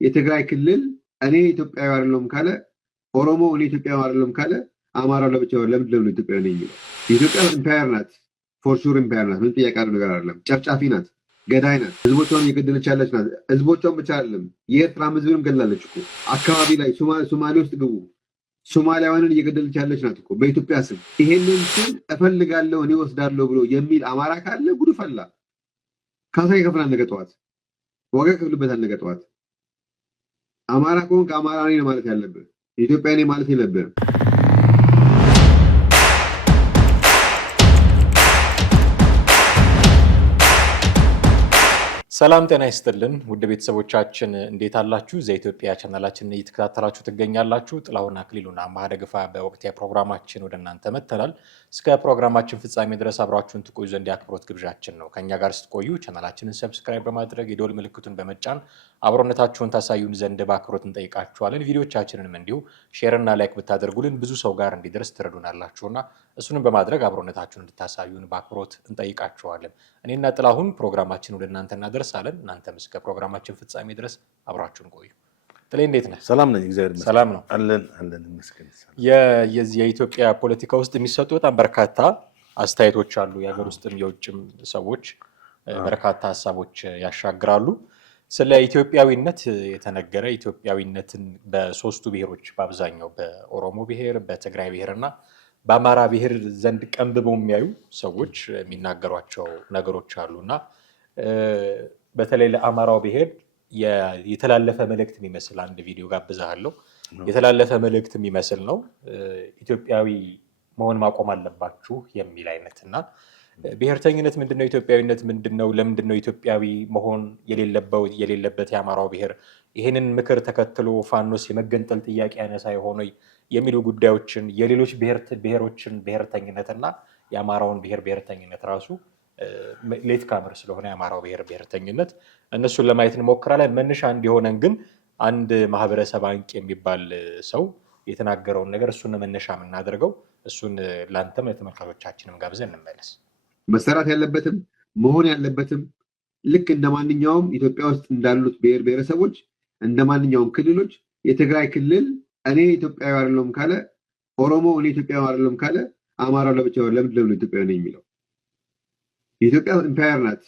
የትግራይ ክልል እኔ ኢትዮጵያዊ አይደለም ካለ ኦሮሞ እኔ ኢትዮጵያዊ አይደለም ካለ አማራ ለብቻው ለምንድን ነው ኢትዮጵያዊ ነኝ የሚለው? ኢትዮጵያ ኢምፓየር ናት፣ ፎር ሹር ኢምፓየር ናት። ምን ጥያቄ ያለው ነገር አይደለም። ጨፍጫፊ ናት፣ ገዳይ ናት፣ ህዝቦቿን እየገደለች ያለች ናት። ህዝቦቿን ብቻ አይደለም የኤርትራ ህዝብንም ገላለች እኮ። አካባቢ ላይ ሶማሌ ውስጥ ግቡ፣ ሶማሊያውያንን እየገደለች ያለች ናት እኮ በኢትዮጵያ ስም። ይሄንን ስም እፈልጋለሁ እኔ ወስዳለሁ ብሎ የሚል አማራ ካለ ጉድ ፈላ። ካሳ ይከፍላል ነገ ጠዋት፣ ዋጋ ይከፍልበታል ነገ ጠዋት። አማራ ከሆንክ አማራ ነኝ ማለት ያለብህ፣ ኢትዮጵያ ነኝ ማለት የለብህም። ሰላም ጤና ይስጥልን ውድ ቤተሰቦቻችን እንዴት አላችሁ? ዘኢትዮጵያ ቻናላችንን እየተከታተላችሁ ትገኛላችሁ። ጥላሁን አክሊሉና ማህደግፋ በወቅታዊ ፕሮግራማችን ወደ እናንተ መጥተናል። እስከ ፕሮግራማችን ፍጻሜ ድረስ አብራችሁን ትቆዩ ዘንድ የአክብሮት ግብዣችን ነው። ከኛ ጋር ስትቆዩ ቻናላችንን ሰብስክራይብ በማድረግ የደወል ምልክቱን በመጫን አብሮነታችሁን ታሳዩን ዘንድ በአክብሮት እንጠይቃችኋለን። ቪዲዮቻችንንም እንዲሁ ሼርና ላይክ ብታደርጉልን ብዙ ሰው ጋር እንዲደርስ ትረዱናላችሁና እሱንም በማድረግ አብሮነታችሁን እንድታሳዩን በአክብሮት እንጠይቃችኋለን። እኔና ጥላሁን ፕሮግራማችን ወደ እናንተ እናደርሳለን። እናንተም እስከ ፕሮግራማችን ፍጻሜ ድረስ አብራችሁን ቆዩ። ጥሌ እንዴት ነህ? ሰላም ነኝ፣ እግዚአብሔር ይመስገን። ሰላም ነው አለን ይመስገን። የኢትዮጵያ ፖለቲካ ውስጥ የሚሰጡ በጣም በርካታ አስተያየቶች አሉ። የሀገር ውስጥም የውጭም ሰዎች በርካታ ሀሳቦች ያሻግራሉ። ስለ ኢትዮጵያዊነት የተነገረ ኢትዮጵያዊነትን በሶስቱ ብሔሮች በአብዛኛው በኦሮሞ ብሔር፣ በትግራይ ብሔርና በአማራ ብሔር ዘንድ ቀንብበው የሚያዩ ሰዎች የሚናገሯቸው ነገሮች አሉና በተለይ ለአማራው ብሔር የተላለፈ መልእክት የሚመስል አንድ ቪዲዮ ጋብዛለሁ። የተላለፈ መልእክት የሚመስል ነው። ኢትዮጵያዊ መሆን ማቆም አለባችሁ የሚል አይነትና ብሔርተኝነት ምንድነው? ኢትዮጵያዊነት ምንድነው? ለምንድነው ኢትዮጵያዊ መሆን የሌለበት የአማራው ብሔር? ይህንን ምክር ተከትሎ ፋኖስ የመገንጠል ጥያቄ ያነሳ የሆነ የሚሉ ጉዳዮችን የሌሎች ብሔሮችን ብሔርተኝነትና የአማራውን ብሔርተኝነት ራሱ ሌት ካምር ስለሆነ የአማራው ብሔርተኝነት እነሱን ለማየት እንሞክራለን። መነሻ እንዲሆነን ግን አንድ ማህበረሰብ አንቂ የሚባል ሰው የተናገረውን ነገር እሱን መነሻ የምናደርገው እሱን ለአንተም ለተመልካቾቻችንም ጋብዘን እንመለስ። መሰራት ያለበትም መሆን ያለበትም ልክ እንደ ማንኛውም ኢትዮጵያ ውስጥ እንዳሉት ብሔረሰቦች እንደ ማንኛውም ክልሎች የትግራይ ክልል እኔ ኢትዮጵያዊ አይደለም ካለ ኦሮሞ እኔ ኢትዮጵያዊ አይደለም ካለ አማራው ለብቻው ለምንድን ነው ኢትዮጵያዊ ነኝ የሚለው? የኢትዮጵያ ኢምፓየር ናት፣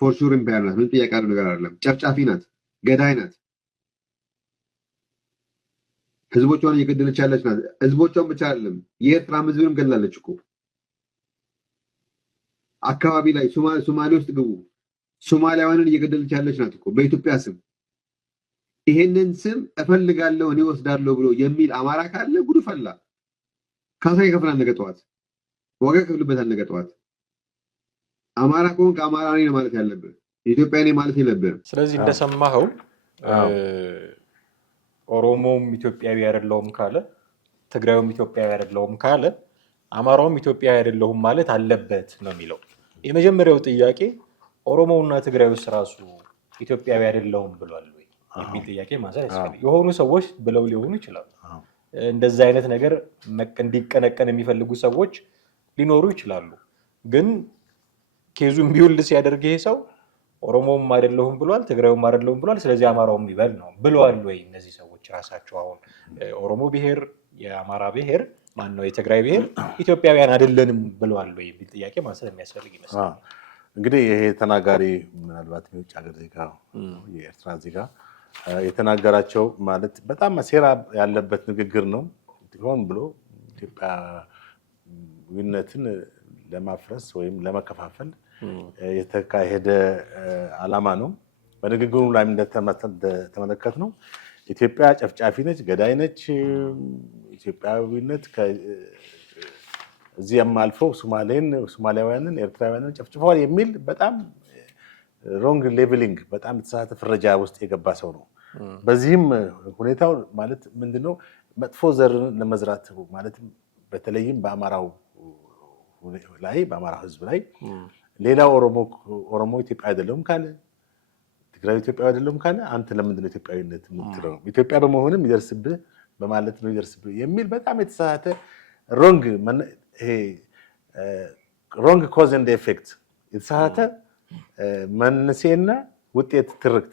ፎር ሹር ኢምፓየር ናት። ምን ጥያቄ ያለው ነገር አይደለም። ጨፍጫፊ ናት፣ ገዳይ ናት፣ ህዝቦቿን እየገደለች ያለች ናት። ህዝቦቿን ብቻ አይደለም የኤርትራ ህዝብንም ገላለች እኮ። አካባቢ ላይ ሶማሌ ውስጥ ግቡ፣ ሶማሊያውያንን እየገደለች ያለች ናት እኮ በኢትዮጵያ ስም። ይሄንን ስም እፈልጋለሁ እኔ ወስዳለሁ ብሎ የሚል አማራ ካለ ጉድ ፈላ። ካሳ ይከፍላል ነገ ጠዋት፣ ዋጋ ይከፍልበታል ነገ ጠዋት። አማራ ከሆንክ አማራ ነኝ ማለት ያለብህ፣ ኢትዮጵያ ነኝ ማለት የለብህም። ስለዚህ እንደሰማኸው ኦሮሞም ኢትዮጵያዊ አይደለሁም ካለ፣ ትግራዩም ኢትዮጵያዊ አይደለሁም ካለ አማራውም ኢትዮጵያዊ አይደለሁም ማለት አለበት ነው የሚለው። የመጀመሪያው ጥያቄ ኦሮሞውና ትግራዩስ ራሱ ኢትዮጵያዊ አይደለሁም ብሏል ወይ የሚል ጥያቄ ማንሳት ያስፈልጋል። የሆኑ ሰዎች ብለው ሊሆኑ ይችላሉ። እንደዛ አይነት ነገር እንዲቀነቀን የሚፈልጉ ሰዎች ሊኖሩ ይችላሉ። ግን ኬዙም ቢውልድ ሲያደርግ ይሄ ሰው ኦሮሞውም አይደለሁም ብሏል፣ ትግራዩም አይደለሁም ብሏል፣ ስለዚህ አማራውም ይበል ነው ብለዋል ወይ እነዚህ ሰዎች ራሳቸው? አሁን ኦሮሞ ብሔር፣ የአማራ ብሔር ማን ነው የትግራይ ብሔር ኢትዮጵያውያን አይደለንም ብለዋል ወይ የሚል ጥያቄ ማንሳት የሚያስፈልግ ይመስላል። እንግዲህ ይሄ ተናጋሪ ምናልባት የውጭ ሀገር ዜጋ የኤርትራ ዜጋ የተናገራቸው ማለት በጣም ሴራ ያለበት ንግግር ነው። ሆን ብሎ ኢትዮጵያዊነትን ለማፍረስ ወይም ለመከፋፈል የተካሄደ ዓላማ ነው። በንግግሩ ላይ እንደተመለከት ነው ኢትዮጵያ ጨፍጫፊ ነች፣ ገዳይ ነች፣ ኢትዮጵያዊነት እዚያም አልፈው ሶማሊያውያንን፣ ኤርትራውያንን ጨፍጭፈዋል የሚል በጣም ሮንግ ሌቭሊንግ በጣም የተሳሳተ ፍረጃ ውስጥ የገባ ሰው ነው። በዚህም ሁኔታው ማለት ምንድነው መጥፎ ዘር ለመዝራት ማለት በተለይም በአማራው ላይ በአማራ ህዝብ ላይ ሌላው ኦሮሞ ኢትዮጵያ አይደለም ካለ፣ ትግራይ ኢትዮጵያ አይደለም ካለ አንተ ለምንድነው ኢትዮጵያዊነት የምትለው? ኢትዮጵያ በመሆንም ይደርስብህ በማለት ነው ይደርስብህ የሚል በጣም የተሳሳተ ሮንግ ኮዝ ኤንድ ኤፌክት የተሳሳተ መንስኤና ውጤት ትርክት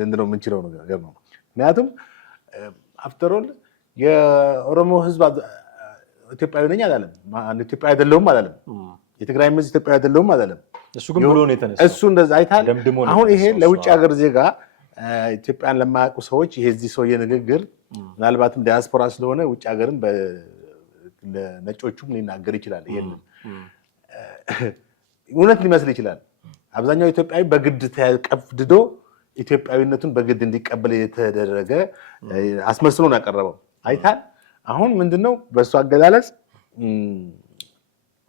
ልንለው የምንችለው ነገር ነው። ምክንያቱም አፍተር ኦል የኦሮሞ ህዝብ ኢትዮጵያዊ ነኝ አላለም፣ ኢትዮጵያዊ አይደለሁም አላለም፣ የትግራይ ህዝብ ኢትዮጵያዊ አይደለሁም አላለም። እሱ ግን ብሎ ነው የተነሳው። እሱ እንደዛ አይታል። አሁን ይሄ ለውጭ ሀገር ዜጋ ኢትዮጵያን ለማያውቁ ሰዎች ይሄ እዚህ ሰውዬ ንግግር ምናልባትም ዲያስፖራ ስለሆነ ውጭ ሀገርም ለነጮቹም ሊናገር ይችላል። ይሄንን እውነት ሊመስል ይችላል። አብዛኛው ኢትዮጵያዊ በግድ ተቀፍድዶ ኢትዮጵያዊነቱን በግድ እንዲቀበል የተደረገ አስመስሎ ነው ያቀረበው። አይታል። አሁን ምንድነው በእሱ አገላለጽ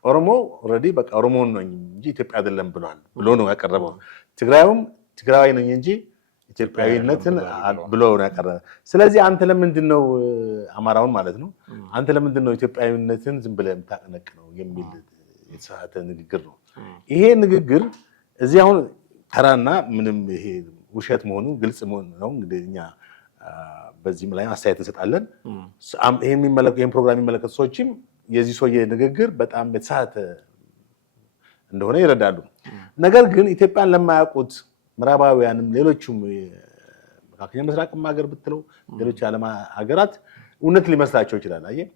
ኦሮሞ ኦልሬዲ በቃ ኦሮሞ ነኝ እንጂ ኢትዮጵያ አይደለም ብሎ ነው ያቀረበው። ትግራዩም ትግራዊ ነኝ እንጂ ኢትዮጵያዊነትን ብሎ ነው ያቀረበው። ስለዚህ አንተ ለምንድን ነው አማራውን ማለት ነው አንተ ለምንድን ነው ኢትዮጵያዊነትን ዝም ብለህ የምታቀነቅነው የሚል የተሳሳተ ንግግር ነው። ይሄ ንግግር እዚህ አሁን ተራና ምንም ይሄ ውሸት መሆኑ ግልጽ ነው። እንግዲህ እኛ በዚህም ላይ አስተያየት እንሰጣለን። ይሄን ፕሮግራም የሚመለከቱ ሰዎችም የዚህ ሰውዬ ንግግር በጣም የተሳሳተ እንደሆነ ይረዳሉ። ነገር ግን ኢትዮጵያን ለማያውቁት ምዕራባውያንም ሌሎቹም መካከለኛ ምስራቅም ሀገር ብትለው ሌሎች የዓለም ሀገራት እውነት ሊመስላቸው ይችላል። አየህ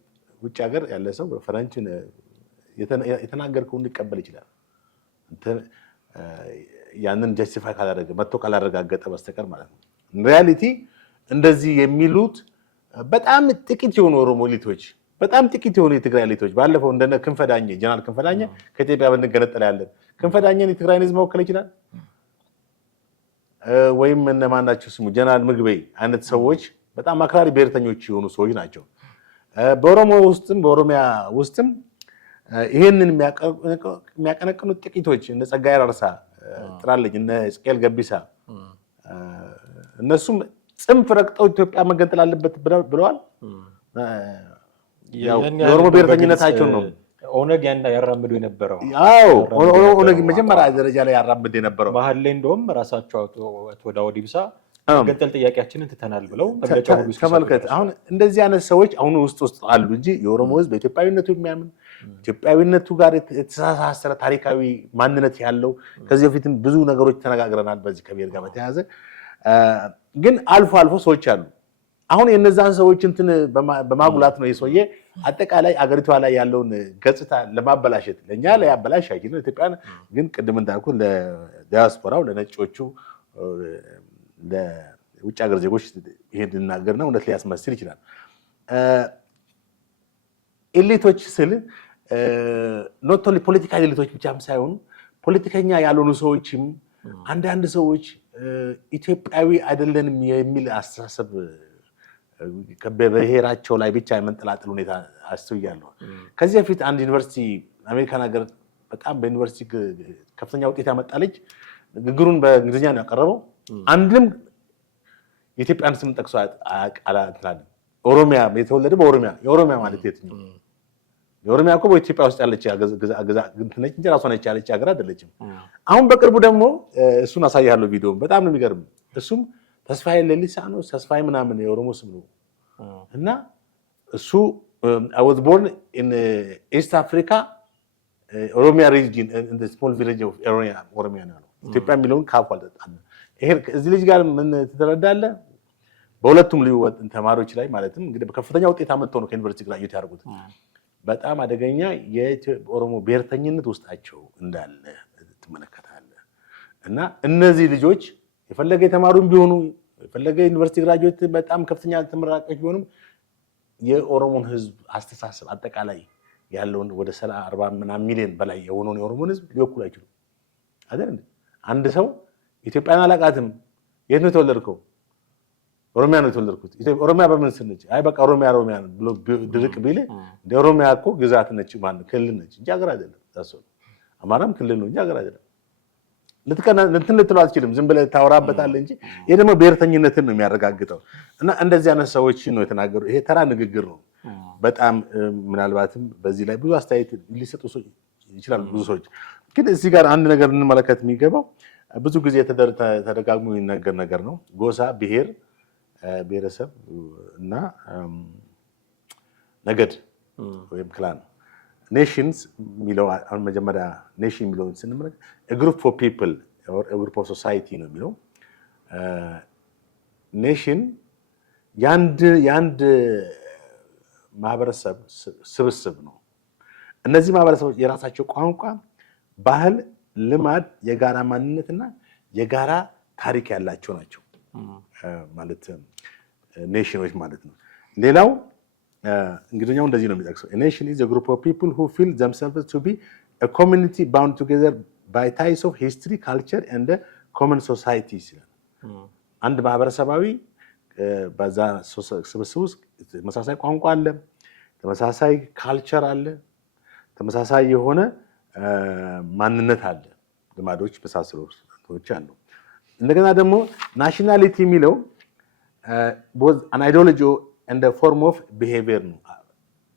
ውጭ ሀገር ያለ ሰው ፈረንችን የተናገርከውን ሊቀበል ይችላል። ያንን ጀስቲፋይ ካላደረገ መጥቶ ካላረጋገጠ በስተቀር ማለት ነው። ሪያሊቲ እንደዚህ የሚሉት በጣም ጥቂት የሆኑ ኦሮሞ ኤሊቶች፣ በጣም ጥቂት የሆኑ የትግራይ ኤሊቶች ባለፈው እንደነ ክንፈዳኘ ጀነራል ክንፈዳኘ ከኢትዮጵያ ብንገነጠል ያለን ክንፈዳኘን የትግራይን ህዝብ መወከል ይችላል ወይም እነማናቸው ስሙ ጀነራል ምግበይ አይነት ሰዎች በጣም አክራሪ ብሔርተኞች የሆኑ ሰዎች ናቸው። በኦሮሞ ውስጥም በኦሮሚያ ውስጥም ይሄንን የሚያቀነቅኑት ጥቂቶች እነ ጸጋዬ አራርሳ ጥራለኝ እነ ሕዝቅኤል ገቢሳ እነሱም ጽንፍ ረግጠው ኢትዮጵያ መገንጠል አለበት ብለዋል። የኦሮሞ ብሔርተኝነታቸውን ነው ኦነግ ያራምዱ የነበረው። አዎ ኦነግ መጀመሪያ ደረጃ ላይ ያራምድ የነበረው መሀል ላይ እንደውም ራሳቸው አቶ ዳውድ ኢብሳ መገንጠል ጥያቄያችንን ትተናል ብለው ተመልከት። አሁን እንደዚህ አይነት ሰዎች አሁን ውስጥ አሉ እንጂ የኦሮሞ ህዝብ በኢትዮጵያዊነቱ የሚያምን ኢትዮጵያዊነቱ ጋር የተሳሰረ ታሪካዊ ማንነት ያለው ከዚህ በፊትም ብዙ ነገሮች ተነጋግረናል በዚህ ከብሔር ጋር በተያያዘ ግን አልፎ አልፎ ሰዎች አሉ። አሁን የነዛን ሰዎች እንትን በማጉላት ነው የሰውዬ አጠቃላይ አገሪቷ ላይ ያለውን ገጽታ ለማበላሸት ለኛ ላይ ያበላሽ አይችልም። ኢትዮጵያን ግን ቅድም እንዳልኩት ለዲያስፖራው ለነጮቹ ለውጭ ሀገር ዜጎች ይሄን ልናገርና እውነት ሊያስመስል ይችላል። ኤሊቶች ስል ኖት ኦንሊ ፖለቲካል ኤሊቶች ብቻም ሳይሆኑ ፖለቲከኛ ያልሆኑ ሰዎችም አንዳንድ ሰዎች ኢትዮጵያዊ አይደለንም የሚል አስተሳሰብ በብሔራቸው ላይ ብቻ የመንጠላጠል ሁኔታ አስተውያለሁ። ከዚህ በፊት አንድ ዩኒቨርሲቲ አሜሪካን ሀገር በጣም በዩኒቨርሲቲ ከፍተኛ ውጤት ያመጣ ልጅ ንግግሩን በእንግሊዝኛ ነው ያቀረበው። አንድም የኢትዮጵያን ስም ጠቅሶ አላለም። ኦሮሚያ የተወለደ በኦሮሚያ የኦሮሚያ ማለት የትኛው? የኦሮሚያ እኮ በኢትዮጵያ ውስጥ ያለች ነች እንጂ ራሷን ያለች ሀገር አይደለችም። አሁን በቅርቡ ደግሞ እሱን አሳያለሁ ቪዲዮ በጣም ነው የሚገርም። እሱም ተስፋዬ ሌሊሳ ነው ተስፋዬ ምናምን የኦሮሞ ስም ነው እና እሱ I was born in East Africa ኦሮሚያ region in the small village of ኦሮሚያ ነው ኢትዮጵያ የሚለውን ካፉ አልጠጣም። ይሄ እዚህ ልጅ ጋር ምን ትረዳለህ? በሁለቱም ልዩ ተማሪዎች ላይ ማለትም እንግዲህ በከፍተኛ ውጤት አመጣው ነው ከዩኒቨርሲቲ ግራጁዌት ያደርጉት። በጣም አደገኛ የኦሮሞ ብሔርተኝነት ውስጣቸው እንዳለ ትመለከታለህ። እና እነዚህ ልጆች የፈለገ የተማሩም ቢሆኑ የፈለገ ዩኒቨርሲቲ ግራጁዌት በጣም ከፍተኛ ተመራቂዎች ቢሆኑም የኦሮሞን ህዝብ አስተሳሰብ አጠቃላይ ያለውን ወደ 40 ሚሊዮን በላይ የሆነውን የኦሮሞን ህዝብ ሊወክሉ አይችሉም አይደል? አንድ ሰው ኢትዮጵያን አላውቃትም፣ የት ነው የተወለድከው? ኦሮሚያ ነው የተወለድኩት። ኦሮሚያ በምን ስንች? አይ በቃ ኦሮሚያ ብሎ ድርቅ ቢል እንደ ኦሮሚያ እኮ ግዛት ነች ማለት ክልል ነች እንጂ ሀገር አይደለም። ታስብ አማራም ክልል ነው እንጂ ሀገር አይደለም። ልትለው አትችልም። ዝም ብለህ ታወራበታለህ እንጂ ይሄ ደግሞ ብሔርተኝነትን ነው የሚያረጋግጠው። እና እንደዚህ አይነት ሰዎች ነው የተናገሩ። ይሄ ተራ ንግግር ነው። በጣም ምናልባትም በዚህ ላይ ብዙ አስተያየት ሊሰጡ ይችላሉ ብዙ ሰዎች። ግን እዚህ ጋር አንድ ነገር እንመለከት የሚገባው ብዙ ጊዜ ተደጋግሞ የሚነገር ነገር ነው። ጎሳ፣ ብሔር፣ ብሔረሰብ እና ነገድ ወይም ክላን ኔሽንስ የሚለው አሁን መጀመሪያ ኔሽን የሚለውን ስንመለከት ግሩፕ ኦፍ ፒፕል ግሩፕ ኦፍ ሶሳይቲ ነው የሚለው። ኔሽን የአንድ ማህበረሰብ ስብስብ ነው። እነዚህ ማህበረሰቦች የራሳቸው ቋንቋ፣ ባህል፣ ልማድ፣ የጋራ ማንነትና የጋራ ታሪክ ያላቸው ናቸው ማለት ኔሽኖች ማለት ነው። ሌላው እንግዲኛው እንደዚህ ነው የሚጠቅሰው ኔሽን ኢዝ a group of people who feel themselves to be a community bound together by ties of history, culture and common society ይላል። አንድ ማህበረሰባዊ በዛ ስብስብ ውስጥ ተመሳሳይ ቋንቋ አለ፣ ተመሳሳይ ካልቸር አለ፣ ተመሳሳይ የሆነ ማንነት አለ፣ ልማዶች መሳሰሎች አሉ። እንደገና ደግሞ ናሽናሊቲ የሚለው an ideology and a form of behavior ነው።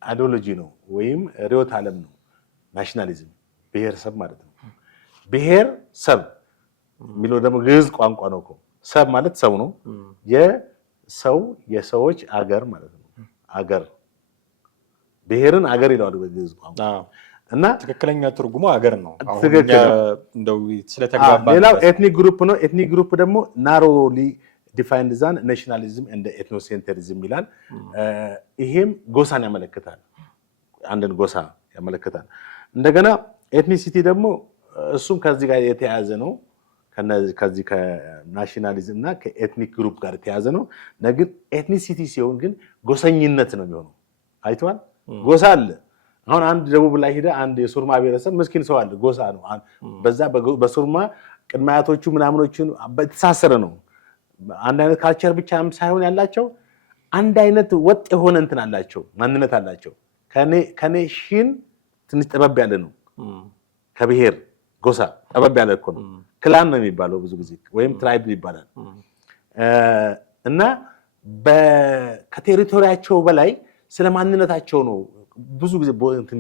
አይዲዮሎጂ ነው ወይም ርዕዮተ ዓለም ነው። ናሽናሊዝም ብሔረሰብ ማለት ነው። ብሔር ሰብ የሚለው ደግሞ ግዕዝ ቋንቋ ነው እኮ። ሰብ ማለት ሰው ነው። የሰዎች አገር ማለት ነው። አገር ብሔርን አገር ይለዋል በግዕዝ ቋንቋ እና ትክክለኛ ትርጉሙ አገር ነው። እንደው ስለተግባባ ሌላው ኤትኒክ ግሩፕ ነው። ኤትኒክ ግሩፕ ደግሞ ናሮሊ ዲፋይንድ ዛን ናሽናሊዝም እንደ ኤትኖሴንተሪዝም ይላል። ይሄም ጎሳን ያመለክታል፣ አንድን ጎሳ ያመለክታል። እንደገና ኤትኒሲቲ ደግሞ እሱም ከዚህ ጋር የተያያዘ ነው። ከዚህ ከናሽናሊዝም እና ከኤትኒክ ግሩፕ ጋር የተያያዘ ነው። ነገር ኤትኒሲቲ ሲሆን ግን ጎሰኝነት ነው የሚሆነው። አይተዋል። ጎሳ አለ። አሁን አንድ ደቡብ ላይ ሄደ አንድ የሱርማ ብሔረሰብ ምስኪን ሰው አለ፣ ጎሳ ነው። በዛ በሱርማ ቅድመ አያቶቹ ምናምኖቹን በተሳሰረ ነው። አንድ አይነት ካልቸር ብቻ ሳይሆን ያላቸው አንድ አይነት ወጥ የሆነ እንትን አላቸው፣ ማንነት አላቸው። ከኔሽን ትንሽ ጠበብ ያለ ነው። ከብሔር ጎሳ ጠበብ ያለ እኮ ነው። ክላን ነው የሚባለው ብዙ ጊዜ ወይም ትራይብ ይባላል። እና ከቴሪቶሪያቸው በላይ ስለ ማንነታቸው ነው ብዙ ጊዜ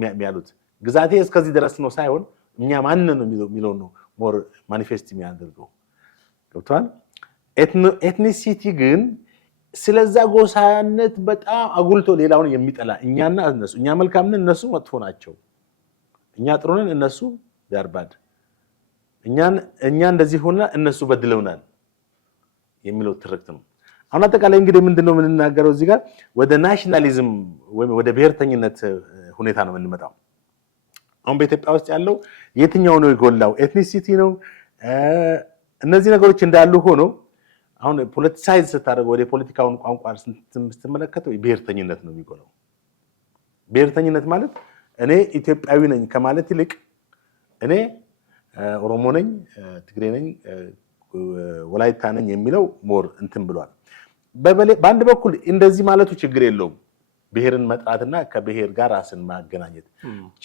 የሚያሉት። ግዛቴ እስከዚህ ድረስ ነው ሳይሆን እኛ ማንን ነው የሚለው ነው ሞር ማኒፌስት የሚያደርገው። ገብቷል። ኤትኒሲቲ ግን ስለዛ ጎሳነት በጣም አጉልቶ ሌላውን የሚጠላ እኛና እነሱ፣ እኛ መልካም ነን እነሱ መጥፎ ናቸው፣ እኛ ጥሩ ነን እነሱ ዳርባድ፣ እኛ እንደዚህ ሆነ እነሱ በድለውናል የሚለው ትርክት ነው። አሁን አጠቃላይ እንግዲህ ምንድነው የምንናገረው እዚህ ጋር ወደ ናሽናሊዝም ወይም ወደ ብሔርተኝነት ሁኔታ ነው የምንመጣው። አሁን በኢትዮጵያ ውስጥ ያለው የትኛው ነው የጎላው? ኤትኒሲቲ ነው? እነዚህ ነገሮች እንዳሉ ሆኖ አሁን ፖለቲሳይዝ ስታደርገው ወደ ፖለቲካውን ቋንቋ ስትመለከተው ብሔርተኝነት ነው የሚጎላው። ብሔርተኝነት ማለት እኔ ኢትዮጵያዊ ነኝ ከማለት ይልቅ እኔ ኦሮሞ ነኝ፣ ትግሬ ነኝ፣ ወላይታ ነኝ የሚለው ሞር እንትን ብሏል። በአንድ በኩል እንደዚህ ማለቱ ችግር የለውም፣ ብሔርን መጥራትና ከብሔር ጋር ራስን ማገናኘት።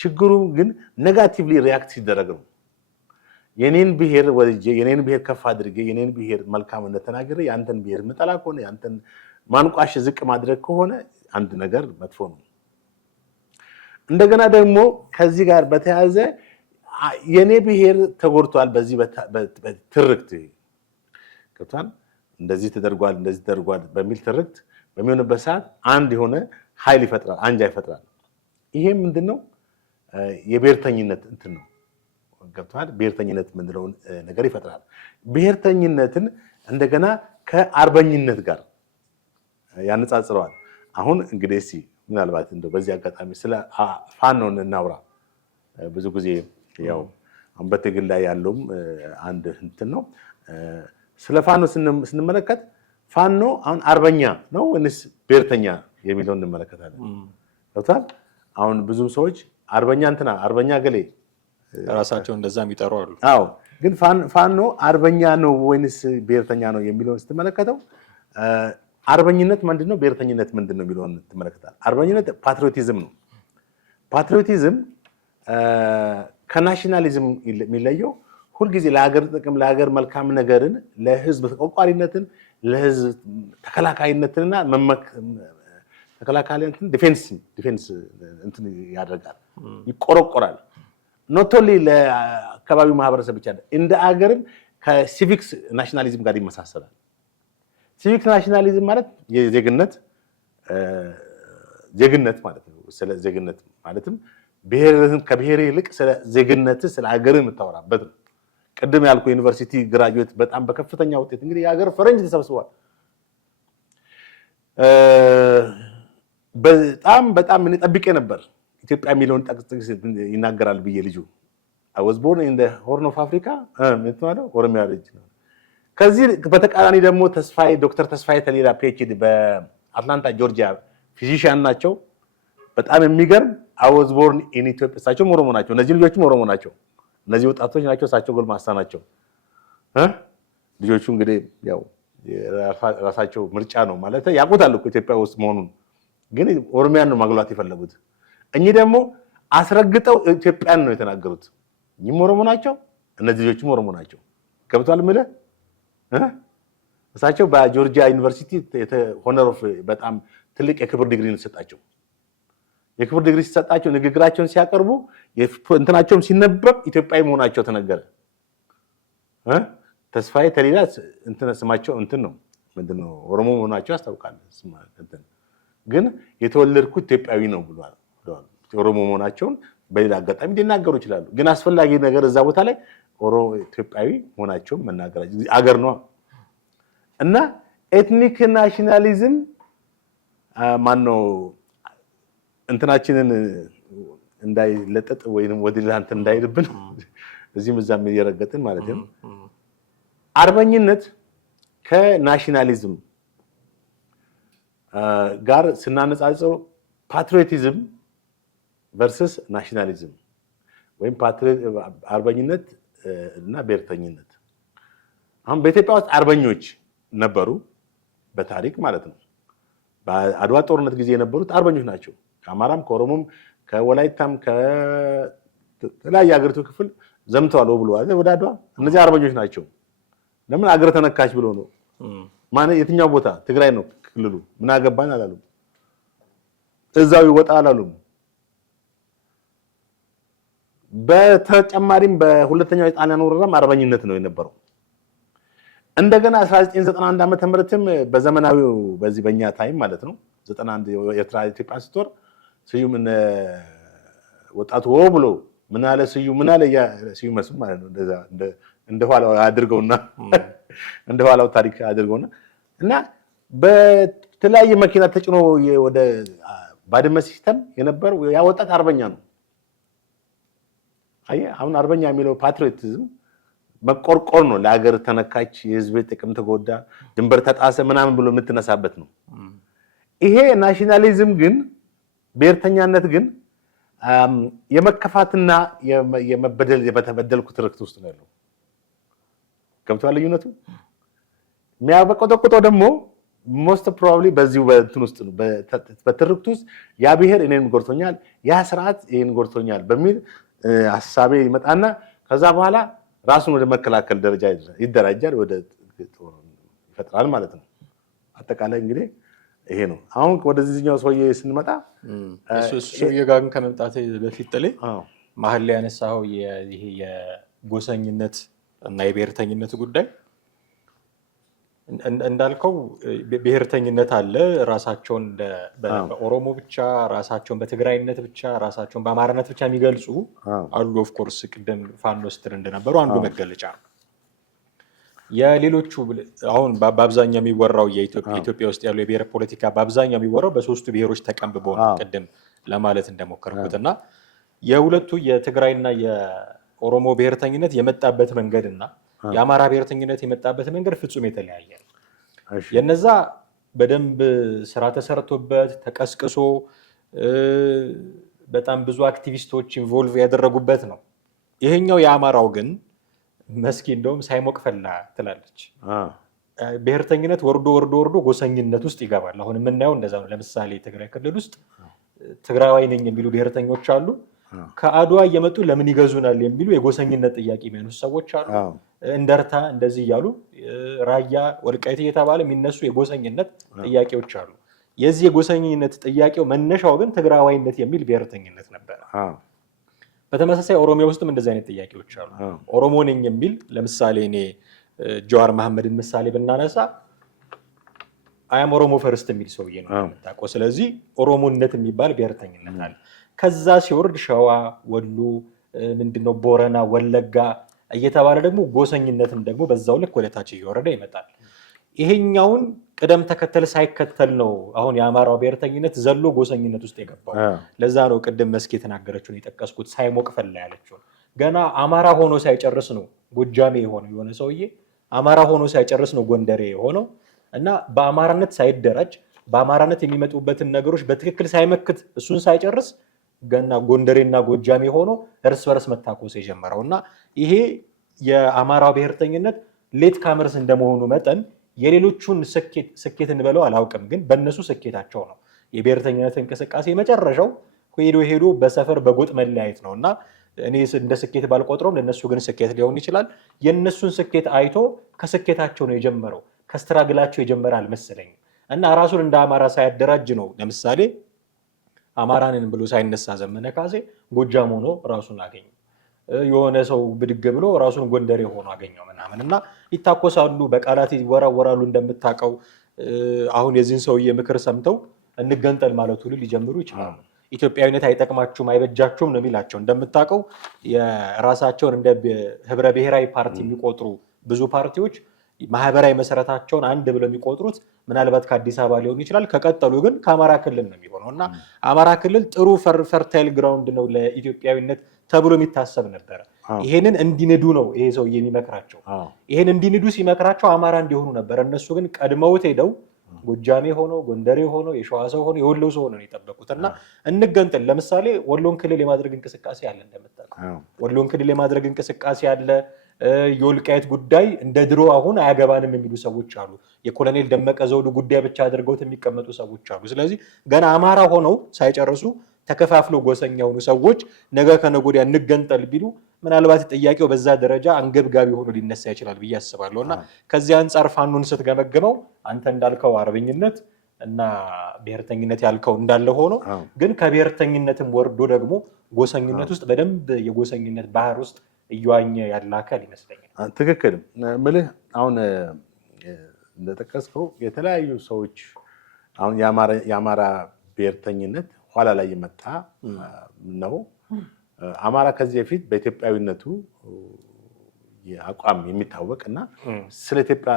ችግሩ ግን ኔጋቲቭሊ ሪያክት ሲደረግ ነው። የኔን ብሔር ወልጄ የኔን ብሔር ከፍ አድርጌ የኔን ብሔር መልካምነት ተናግሬ ያንተን ብሔር መጠላ ከሆነ ያንተን ማንቋሽ ዝቅ ማድረግ ከሆነ አንድ ነገር መጥፎ ነው። እንደገና ደግሞ ከዚህ ጋር በተያያዘ የኔ ብሔር ተጎድቷል በዚህ በትርክት ገብቷል፣ እንደዚህ ተደርጓል እንደዚህ ተደርጓል በሚል ትርክት በሚሆንበት ሰዓት አንድ የሆነ ኃይል ይፈጥራል፣ አንጃ ይፈጥራል። ይሄ ምንድነው? የብሔርተኝነት እንትን ነው። ገብቷል። ብሔርተኝነት ምንድነው ነገር ይፈጥራል። ብሔርተኝነትን እንደገና ከአርበኝነት ጋር ያነጻጽረዋል። አሁን እንግዲህ እስኪ ምናልባት እንደው በዚህ አጋጣሚ ስለ ፋኖ እናውራ። ብዙ ጊዜ ያው አሁን በትግል ላይ ያለውም አንድ እንትን ነው። ስለ ፋኖ ስንመለከት ፋኖ አሁን አርበኛ ነው ወይስ ብሔርተኛ የሚለውን እንመለከታለን። ገብቷል። አሁን ብዙም ሰዎች አርበኛ እንትና አርበኛ ገሌ ራሳቸው እንደዛ የሚጠሩ አሉ። አዎ፣ ግን ፋኖ አርበኛ ነው ወይስ ብሔርተኛ ነው የሚለውን ስትመለከተው አርበኝነት ምንድነው፣ ብሔርተኝነት ምንድነው የሚለውን ትመለከታለህ። አርበኝነት ፓትሪዮቲዝም ነው። ፓትሪዮቲዝም ከናሽናሊዝም የሚለየው ሁልጊዜ ለሀገር ጥቅም ለሀገር መልካም ነገርን ለህዝብ ተቆርቋሪነትን ለህዝብ ተከላካይነትንና ተከላካይነትን ዲፌንስ እንትን ያደርጋል፣ ይቆረቆራል። ኖት ኦንሊ ለአካባቢው ማህበረሰብ ብቻ እንደ አገርም ከሲቪክስ ናሽናሊዝም ጋር ይመሳሰላል። ሲቪክ ናሽናሊዝም ማለት የዜግነት ማለት ነው። ስለ ዜግነት ማለትም ብሔርን ከብሔር ይልቅ ስለ ዜግነት ስለ ሀገር የምታወራበት ነው። ቅድም ያልኩ ዩኒቨርሲቲ ግራጁዌት በጣም በከፍተኛ ውጤት እንግዲህ የሀገር ፈረንጅ ተሰብስቧል። በጣም እኔ ጠብቄ ነበር ኢትዮጵያ የሚለውን ጠቅስ ይናገራል ብዬ ልጁ I was born in the Horn of Africa ኦሮሚያ ልጅ ነው። ከዚህ በተቃራኒ ደግሞ ዶክተር ተስፋዬ ተሌላ ፒኤችዲ በአትላንታ ጆርጂያ ፊዚሺያን ናቸው። በጣም የሚገርም I was born in Ethiopia እሳቸውም ኦሮሞ ናቸው። እነዚህ ልጆችም ኦሮሞ ናቸው። እነዚህ ወጣቶች ናቸው። እሳቸው ጎልማሳ ናቸው። ልጆቹ እንግዲህ ያው ራሳቸው ምርጫ ነው ማለት ያውቁታል እኮ ኢትዮጵያ ውስጥ መሆኑን፣ ግን ኦሮሚያን ነው ማግሏት የፈለጉት። እኚህ ደግሞ አስረግጠው ኢትዮጵያን ነው የተናገሩት። እኚህም ኦሮሞ ናቸው፣ እነዚህ ልጆችም ኦሮሞ ናቸው። ገብቷል የምልህ እሳቸው በጆርጂያ ዩኒቨርሲቲ ሆነር ኦፍ በጣም ትልቅ የክብር ዲግሪ ነው የተሰጣቸው። የክብር ዲግሪ ሲሰጣቸው ንግግራቸውን ሲያቀርቡ እንትናቸውም ሲነበብ ኢትዮጵያዊ መሆናቸው ተነገረ። ተስፋዬ ተሌላ ስማቸው እንትን ነው ምንድነው ኦሮሞ መሆናቸው ያስታውቃል። ግን የተወለድኩት ኢትዮጵያዊ ነው ብለዋል። ኦሮሞ መሆናቸውን በሌላ አጋጣሚ ሊናገሩ ይችላሉ። ግን አስፈላጊ ነገር እዛ ቦታ ላይ ኢትዮጵያዊ መሆናቸውን መናገር አገር ነው እና ኤትኒክ ናሽናሊዝም ማነው እንትናችንን እንዳይለጠጥ ወይንም ወደ ሌላ እንትን እንዳይልብን እዚህም እዛም እየረገጥን ማለት ነው። አርበኝነት ከናሽናሊዝም ጋር ስናነጻጽረው ፓትሪዮቲዝም ቨርሰስ ናሽናሊዝም ወይም አርበኝነት እና ብሔርተኝነት። አሁን በኢትዮጵያ ውስጥ አርበኞች ነበሩ በታሪክ ማለት ነው። በአድዋ ጦርነት ጊዜ የነበሩት አርበኞች ናቸው። ከአማራም ከኦሮሞም ከወላይታም ከተለያየ ሀገሪቱ ክፍል ዘምተዋል ብሎ ወደ አድዋ። እነዚህ አርበኞች ናቸው። ለምን አገር ተነካች ብሎ ነው። ማለት የትኛው ቦታ ትግራይ ነው ክልሉ፣ ምን አገባን አላሉም። እዛው ይወጣ አላሉም። በተጨማሪም በሁለተኛው የጣሊያን ወረራም አርበኝነት ነው የነበረው። እንደገና 1991 ዓመተ ምህረትም በዘመናዊው በዚህ በእኛ ታይም ማለት ነው 91 የኤርትራ ኢትዮጵያ ስትወር ስዩም ወጣቱ ብሎ ምን አለ ስዩም ምን አለ ስዩም መስል ማለት ነው እንደኋላው አድርገውና እንደኋላው ታሪክ አድርገውና እና በተለያየ መኪና ተጭኖ ወደ ባድመ ሲስተም የነበረው ያ ወጣት አርበኛ ነው። አሁን አርበኛ የሚለው ፓትሪዮቲዝም መቆርቆር ነው። ለሀገር ተነካች፣ የህዝብ ጥቅም ተጎዳ፣ ድንበር ተጣሰ ምናምን ብሎ የምትነሳበት ነው። ይሄ ናሽናሊዝም ግን ብሔርተኛነት ግን የመከፋትና የመበደል የተበደልኩ ትርክት ውስጥ ነው ያለው። ገብቷል ልዩነቱ? የሚያበቆጠቁጠው ደግሞ ሞስት ፕሮባብሊ በዚሁ በእንትን ውስጥ ነው። በትርክት ውስጥ ያ ብሔር እኔን ጎድቶኛል፣ ያ ስርዓት ይሄን ጎድቶኛል በሚል ሐሳቤ ይመጣና ከዛ በኋላ ራሱን ወደ መከላከል ደረጃ ይደራጃል፣ ወደ ይፈጥራል ማለት ነው። አጠቃላይ እንግዲህ ይሄ ነው። አሁን ወደዚህኛው ሰውዬ ስንመጣ ሰውዬ ጋር ግን ከመምጣት በፊት ጥሌ መሀል ላይ ያነሳው ይሄ የጎሰኝነት እና የብሔርተኝነት ጉዳይ እንዳልከው ብሔርተኝነት አለ። ራሳቸውን በኦሮሞ ብቻ፣ ራሳቸውን በትግራይነት ብቻ፣ ራሳቸውን በአማራነት ብቻ የሚገልጹ አሉ። ኦፍኮርስ ቅድም ፋኖ ስትል እንደነበሩ አንዱ መገለጫ ነው። የሌሎቹ አሁን በአብዛኛው የሚወራው የኢትዮጵያ ውስጥ ያለው የብሔር ፖለቲካ በአብዛኛው የሚወራው በሶስቱ ብሔሮች ተቀንብቦ ነው ቅድም ለማለት እንደሞከርኩት እና የሁለቱ የትግራይና የኦሮሞ ብሔርተኝነት የመጣበት መንገድና የአማራ ብሔርተኝነት የመጣበት መንገድ ፍጹም የተለያየ ነው። የነዛ በደንብ ስራ ተሰርቶበት ተቀስቅሶ በጣም ብዙ አክቲቪስቶች ኢንቮልቭ ያደረጉበት ነው። ይሄኛው የአማራው ግን መስኪ እንደውም ሳይሞቅ ፈላ ትላለች። ብሔርተኝነት ወርዶ ወርዶ ወርዶ ጎሰኝነት ውስጥ ይገባል። አሁን የምናየው እንደዛ ነው። ለምሳሌ ትግራይ ክልል ውስጥ ትግራዋይ ነኝ የሚሉ ብሔርተኞች አሉ። ከአድዋ እየመጡ ለምን ይገዙናል የሚሉ የጎሰኝነት ጥያቄ የሚያነሱ ሰዎች አሉ። እንደርታ እንደዚህ እያሉ ራያ ወልቃይት እየተባለ የሚነሱ የጎሰኝነት ጥያቄዎች አሉ። የዚህ የጎሰኝነት ጥያቄው መነሻው ግን ትግራዋይነት የሚል ብሔርተኝነት ነበረ። በተመሳሳይ ኦሮሚያ ውስጥም እንደዚህ አይነት ጥያቄዎች አሉ። ኦሮሞ ነኝ የሚል ለምሳሌ እኔ ጀዋር መሐመድን ምሳሌ ብናነሳ አያም ኦሮሞ ፈርስት የሚል ሰውዬ ነው የምታውቀው። ስለዚህ ኦሮሞነት የሚባል ብሔርተኝነት አለ። ከዛ ሲወርድ ሸዋ፣ ወሎ፣ ምንድነው ቦረና፣ ወለጋ እየተባለ ደግሞ ጎሰኝነትም ደግሞ በዛው ልክ ወደ ታች እየወረደ ይመጣል። ይሄኛውን ቅደም ተከተል ሳይከተል ነው አሁን የአማራው ብሔርተኝነት ዘሎ ጎሰኝነት ውስጥ የገባው። ለዛ ነው ቅድም መስኪ የተናገረችውን የጠቀስኩት ሳይሞቅ ፈላ ያለችውን። ገና አማራ ሆኖ ሳይጨርስ ነው ጎጃሜ የሆነው የሆነ ሰውዬ፣ አማራ ሆኖ ሳይጨርስ ነው ጎንደሬ የሆነው እና በአማራነት ሳይደራጅ በአማራነት የሚመጡበትን ነገሮች በትክክል ሳይመክት እሱን ሳይጨርስ ገና ጎንደሬና ጎጃሜ ሆኖ እርስ በርስ መታኮስ የጀመረው እና ይሄ የአማራው ብሔርተኝነት ሌት ካመርስ እንደመሆኑ መጠን የሌሎቹን ስኬት እንበለው አላውቅም፣ ግን በእነሱ ስኬታቸው ነው። የብሔርተኝነት እንቅስቃሴ መጨረሻው ሄዶ በሰፈር በጎጥ መለያየት ነው እና እኔ እንደ ስኬት ባልቆጥረውም ለእነሱ ግን ስኬት ሊሆን ይችላል። የእነሱን ስኬት አይቶ ከስኬታቸው ነው የጀመረው፣ ከስትራግላቸው የጀመረ አልመሰለኝም። እና ራሱን እንደ አማራ ሳያደራጅ ነው ለምሳሌ አማራንን ብሎ ሳይነሳ ዘመነ ካሴ ጎጃም ሆኖ ራሱን አገኘ። የሆነ ሰው ብድግ ብሎ ራሱን ጎንደሬ ሆኖ አገኘው ምናምን እና ይታኮሳሉ፣ በቃላት ይወራወራሉ። እንደምታውቀው አሁን የዚህን ሰውዬ ምክር ሰምተው እንገንጠል ማለት ሁሉ ሊጀምሩ ይችላሉ። ኢትዮጵያዊነት አይጠቅማችሁም አይበጃችሁም ነው የሚላቸው። እንደምታውቀው የራሳቸውን እንደ ህብረ ብሔራዊ ፓርቲ የሚቆጥሩ ብዙ ፓርቲዎች ማህበራዊ መሰረታቸውን አንድ ብለው የሚቆጥሩት ምናልባት ከአዲስ አበባ ሊሆን ይችላል። ከቀጠሉ ግን ከአማራ ክልል ነው የሚሆነው እና አማራ ክልል ጥሩ ፈርታይል ግራውንድ ነው ለኢትዮጵያዊነት ተብሎ የሚታሰብ ነበረ። ይሄንን እንዲንዱ ነው ይሄ ሰው የሚመክራቸው። ይሄን እንዲንዱ ሲመክራቸው አማራ እንዲሆኑ ነበር። እነሱ ግን ቀድመውት ሄደው ጎጃሜ ሆነው ጎንደሬ ሆነው የሸዋ ሰው ሆነው የወሎ ሰው ሆነው የጠበቁት እና እንገንጥል። ለምሳሌ ወሎን ክልል የማድረግ እንቅስቃሴ አለ። እንደምታውቀው ወሎን ክልል የማድረግ እንቅስቃሴ አለ። የወልቃይት ጉዳይ እንደ ድሮ አሁን አያገባንም የሚሉ ሰዎች አሉ። የኮሎኔል ደመቀ ዘውዱ ጉዳይ ብቻ አድርገውት የሚቀመጡ ሰዎች አሉ። ስለዚህ ገና አማራ ሆነው ሳይጨርሱ ተከፋፍለው ጎሰኛ የሆኑ ሰዎች ነገ ከነገ ወዲያ እንገንጠል ቢሉ ምናልባት ጥያቄው በዛ ደረጃ አንገብጋቢ ሆኖ ሊነሳ ይችላል ብዬ አስባለሁ እና ከዚህ አንጻር ፋኖን ስትገመግመው አንተ እንዳልከው አርበኝነት እና ብሔርተኝነት ያልከው እንዳለ ሆኖ ግን ከብሔርተኝነትም ወርዶ ደግሞ ጎሰኝነት ውስጥ በደንብ የጎሰኝነት ባህር ውስጥ እየዋኘ ያለ አካል ይመስለኛል። ትክክል ምልህ አሁን እንደጠቀስከው የተለያዩ ሰዎች አሁን የአማራ ብሔርተኝነት ኋላ ላይ የመጣ ነው። አማራ ከዚህ በፊት በኢትዮጵያዊነቱ አቋም የሚታወቅ እና ስለ ኢትዮጵያ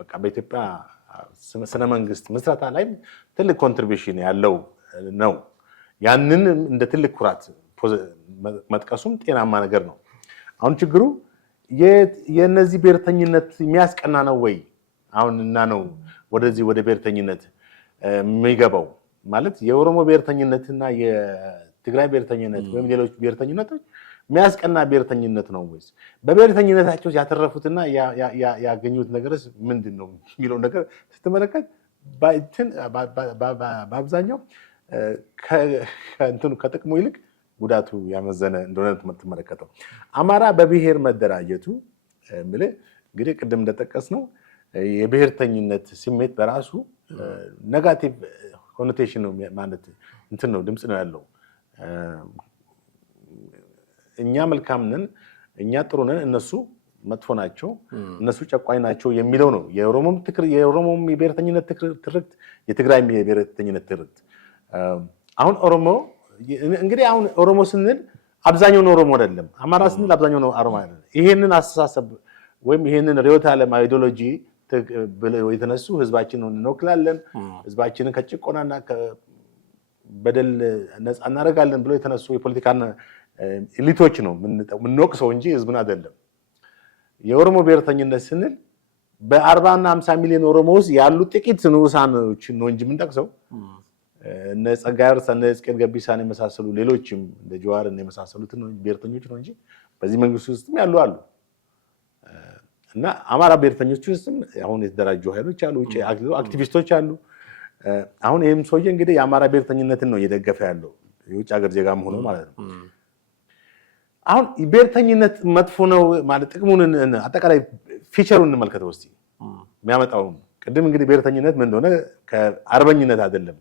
በቃ በኢትዮጵያ ስነ መንግስት ምስረታ ላይ ትልቅ ኮንትሪቢዩሽን ያለው ነው። ያንን እንደ ትልቅ ኩራት መጥቀሱም ጤናማ ነገር ነው። አሁን ችግሩ የነዚህ ብሔርተኝነት የሚያስቀና ነው ወይ አሁን እና ነው ወደዚህ ወደ ብሔርተኝነት የሚገባው ማለት የኦሮሞ ብሔርተኝነትና የትግራይ ብሔርተኝነት ወይም ሌሎች ብሔርተኝነቶች የሚያስቀና ብሔርተኝነት ነው ወይስ በብሔርተኝነታቸው ያተረፉትና ያገኙት ነገርስ ምንድን ነው የሚለው ነገር ስትመለከት በአብዛኛው ከጥቅሙ ይልቅ ጉዳቱ ያመዘነ እንደሆነ የምትመለከተው አማራ በብሔር መደራጀቱ እንግዲህ ቅድም እንደጠቀስ ነው የብሔርተኝነት ስሜት በራሱ ኔጋቲቭ ኮኖቴሽን ነው ማለት እንትን ነው ድምፅ ነው ያለው። እኛ መልካም ነን፣ እኛ ጥሩ ነን፣ እነሱ መጥፎ ናቸው፣ እነሱ ጨቋኝ ናቸው የሚለው ነው የኦሮሞም የብሔርተኝነት ትርክት፣ የትግራይም የብሔርተኝነት ትርክት። አሁን ኦሮሞ እንግዲህ አሁን ኦሮሞ ስንል አብዛኛውን ኦሮሞ አይደለም፣ አማራ ስንል አብዛኛውን ኦሮሞ አይደለም። ይሄንን አስተሳሰብ ወይም ይሄንን ርዕዮተ ዓለም አይዲዮሎጂ የተነሱ ህዝባችንን እንወክላለን፣ ህዝባችንን ከጭቆናና ከበደል ነፃ እናደርጋለን ብሎ የተነሱ የፖለቲካ ኤሊቶች ነው የምንወቅሰው እንጂ ህዝብን አይደለም። የኦሮሞ ብሔርተኝነት ስንል በ40 እና 50 ሚሊዮን ኦሮሞ ውስጥ ያሉ ጥቂት ንዑሳኖች ነው እንጂ የምንጠቅሰው እነ ጸጋዬ አርሳ እነ ሕዝቅኤል ገቢሳን የመሳሰሉ ሌሎችም እንደ ጀዋርን የመሳሰሉትን ብሔርተኞች ነው እንጂ በዚህ መንግስት ውስጥም ያሉ አሉ እና አማራ ብሔርተኞች ውስጥም አሁን የተደራጁ ኃይሎች አሉ፣ ውጭ አክቲቪስቶች አሉ። አሁን ይህም ሰውዬ እንግዲህ የአማራ ብሔርተኝነትን ነው እየደገፈ ያለው የውጭ ሀገር ዜጋ መሆኑ ማለት ነው። አሁን ብሔርተኝነት መጥፎ ነው ማለት ጥቅሙን አጠቃላይ ፊቸሩን እንመልከተው እስቲ የሚያመጣው። ቅድም እንግዲህ ብሔርተኝነት ምን እንደሆነ ከአርበኝነት አይደለም።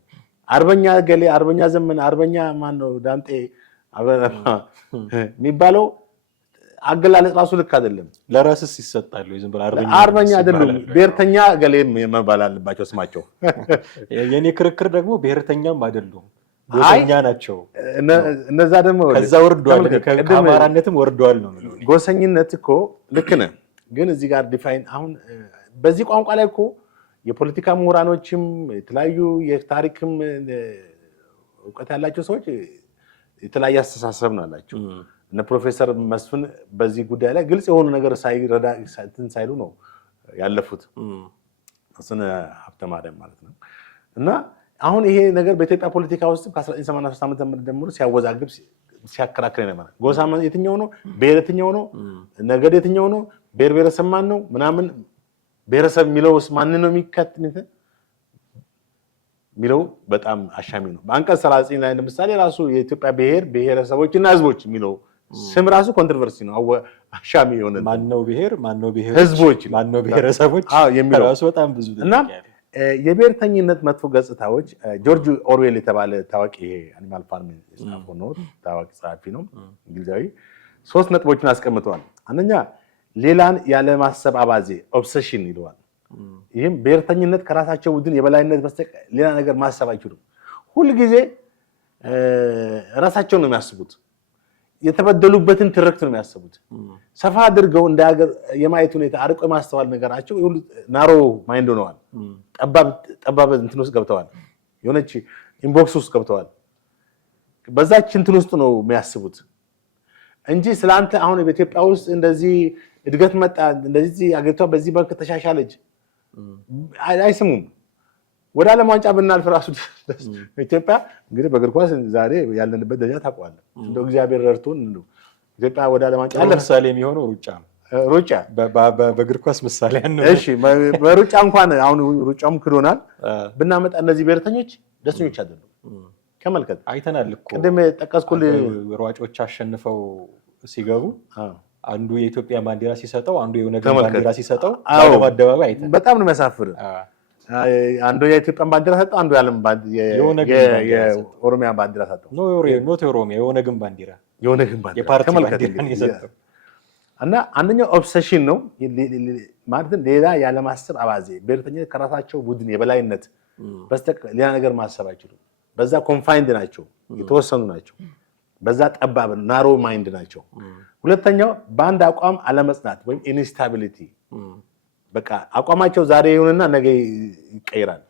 አርበኛ ገሌ፣ አርበኛ ዘመን፣ አርበኛ ማን ነው ዳምጤ የሚባለው አገላለጽ ራሱ ልክ አይደለም። ለራስስ ይሰጣሉ ዝም ብለ አርበኛ አይደለም፣ ብሔርተኛ ገሌ መባል አለባቸው ስማቸው። የኔ ክርክር ደግሞ ብሔርተኛም አይደሉም ጎሰኛ ናቸው። እነዛ ደግሞ ከዛ ወርዷል፣ ከአማራነትም ወርዷል ነው። ጎሰኝነት እኮ ልክ ነህ፣ ግን እዚህ ጋር ዲፋይን አሁን በዚህ ቋንቋ ላይ እኮ የፖለቲካ ምሁራኖችም የተለያዩ የታሪክም እውቀት ያላቸው ሰዎች የተለያየ አስተሳሰብ ነው ያላቸው። እነ ፕሮፌሰር መስፍን በዚህ ጉዳይ ላይ ግልጽ የሆኑ ነገር ሳይሉ ነው ያለፉት። እሱን ሀብተማርያም ማለት ነው። እና አሁን ይሄ ነገር በኢትዮጵያ ፖለቲካ ውስጥ ከ1983 ዓመተ ምህረት ጀምሮ ሲያወዛግብ ሲያከራክር ነበር። ጎሳ የትኛው ነው? ብሔር የትኛው ነው? ነገድ የትኛው ነው? ብሔር ብሔረሰብ ማን ነው? ምናምን ብሔረሰብ የሚለውስ ማን ነው የሚለው በጣም አሻሚ ነው። በአንቀጽ 39 ላይ ለምሳሌ ራሱ የኢትዮጵያ ብሔር ብሔረሰቦችና ህዝቦች የሚለው ስም ራሱ ኮንትሮቨርሲ ነው። አሻሚ የሆነ ማነው ብሔር ማነው ህዝቦች ማነው ብሔረሰቦች የሚለው ራሱ በጣም ብዙ እና የብሔርተኝነት መጥፎ ገጽታዎች ጆርጅ ኦርዌል የተባለ ታዋቂ ይሄ አኒማል ፋርም የጻፈው ነው፣ ታዋቂ ጸሐፊ ነው እንግሊዛዊ። 3 ነጥቦችን አስቀምጠዋል። አንደኛ ሌላን ያለማሰብ አባዜ ኦብሰሽን ይለዋል። ይህም ብሔርተኝነት ከራሳቸው ቡድን የበላይነት በስተቀር ሌላ ነገር ማሰብ አይችሉም። ሁልጊዜ ራሳቸውን ነው የሚያስቡት። የተበደሉበትን ትርክት ነው የሚያስቡት። ሰፋ አድርገው እንደ ሀገር የማየት ሁኔታ አርቆ የማስተዋል ነገራቸው ሁሉ ናሮ ማይንድ ሆነዋል። ጠባብ እንትን ውስጥ ገብተዋል። የሆነች ኢንቦክስ ውስጥ ገብተዋል። በዛች እንትን ውስጥ ነው የሚያስቡት እንጂ ስለአንተ አሁን በኢትዮጵያ ውስጥ እንደዚህ እድገት መጣ፣ እንደዚህ አገሪቷ በዚህ መልክ ተሻሻለች አይስሙም። ወደ ዓለም ዋንጫ ብናልፍ ራሱ ኢትዮጵያ እንግዲህ በእግር ኳስ ዛሬ ያለንበት ደረጃ ታውቀዋለህ። እንደው እግዚአብሔር ረድቶን እንደው ኢትዮጵያ ወደ ዓለም ዋንጫ ለምሳሌ የሚሆነው ሩጫ በእግር ኳስ ምሳሌ ነው። እሺ በሩጫ እንኳን አሁን ሩጫውም ክዶናል ብናመጣ እነዚህ ብሔርተኞች ደስተኞች አይደሉም። ከመልከት አይተናል እኮ ቅድም ጠቀስኩልህ። ሯጮች አሸንፈው ሲገቡ አንዱ የኢትዮጵያ ባንዲራ ሲሰጠው አንዱ የኦነግ ባንዲራ ሲሰጠው በአደባባይ አይተናል። በጣም ነው የሚያሳፍር። አንዱ የኢትዮጵያን ባንዲራ ሰጠው፣ አንዱ የዓለም የኦሮሚያ ባንዲራ ሰጠው። ኖት የኦሮሚያ የኦነግን ባንዲራ የፓርቲ ባንዲራ የሰጠው እና አንደኛው ኦብሰሽን ነው ማለት ሌላ ያለማሰብ አባዜ። ብሔርተኝነት ከራሳቸው ቡድን የበላይነት በስተቀር ሌላ ነገር ማሰብ አይችሉም። በዛ ኮንፋይንድ ናቸው፣ የተወሰኑ ናቸው። በዛ ጠባብ ናሮ ማይንድ ናቸው። ሁለተኛው በአንድ አቋም አለመጽናት ወይም ኢንስታቢሊቲ። በቃ አቋማቸው ዛሬ ይሁንና ነገ ይቀይራል።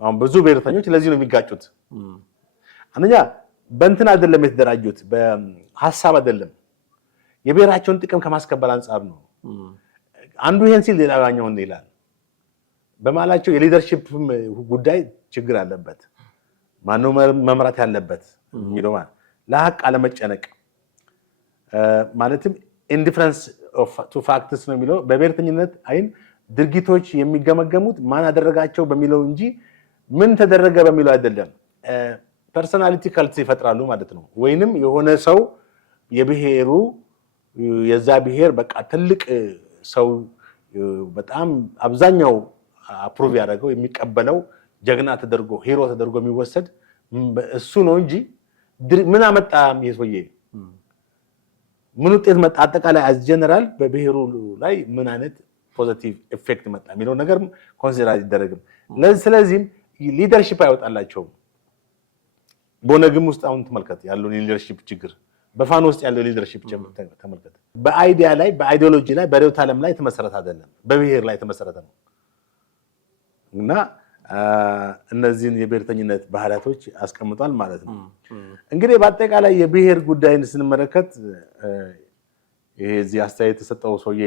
አሁን ብዙ ብሔርተኞች ለዚህ ነው የሚጋጩት። አንደኛ በእንትን አይደለም የተደራጁት፣ በሀሳብ አይደለም፣ የብሔራቸውን ጥቅም ከማስከበር አንጻር ነው። አንዱ ይሄን ሲል ሌላኛው ይላል። በማላቸው የሊደርሺፕ ጉዳይ ችግር አለበት። ማነው መምራት ያለበት የሚለው ማለት ለሀቅ አለመጨነቅ ማለትም ኢንዲፈረንስ ቱ ፋክትስ ነው የሚለው። በብሔርተኝነት አይን ድርጊቶች የሚገመገሙት ማን አደረጋቸው በሚለው እንጂ ምን ተደረገ በሚለው አይደለም። ፐርሰናሊቲ ከልት ይፈጥራሉ ማለት ነው። ወይንም የሆነ ሰው የብሔሩ የዛ ብሔር በቃ ትልቅ ሰው በጣም አብዛኛው አፕሩቭ ያደረገው የሚቀበለው ጀግና ተደርጎ ሂሮ ተደርጎ የሚወሰድ እሱ ነው እንጂ ምን አመጣ ይሄ ሰውዬ ምን ውጤት መጣ፣ አጠቃላይ አዝ ጀነራል በብሔሩ ላይ ምን አይነት ፖዚቲቭ ኢፌክት መጣ የሚለው ነገር ኮንሲደር አይደረግም። ስለዚህም ሊደርሺፕ አይወጣላቸውም። በኦነግም ውስጥ አሁን ተመልከት ያለውን የሊደርሺፕ ችግር፣ በፋኖ ውስጥ ያለው ሊደርሺፕ ተመልከት። በአይዲያ ላይ በአይዲዮሎጂ ላይ በርዕዮተ ዓለም ላይ የተመሰረተ አይደለም፣ በብሔር ላይ የተመሰረተ ነው። እና እነዚህን የብሔርተኝነት ባህሪያቶች አስቀምጧል ማለት ነው። እንግዲህ በአጠቃላይ የብሔር ጉዳይን ስንመለከት ይሄ እዚህ አስተያየት የተሰጠው ሰውዬ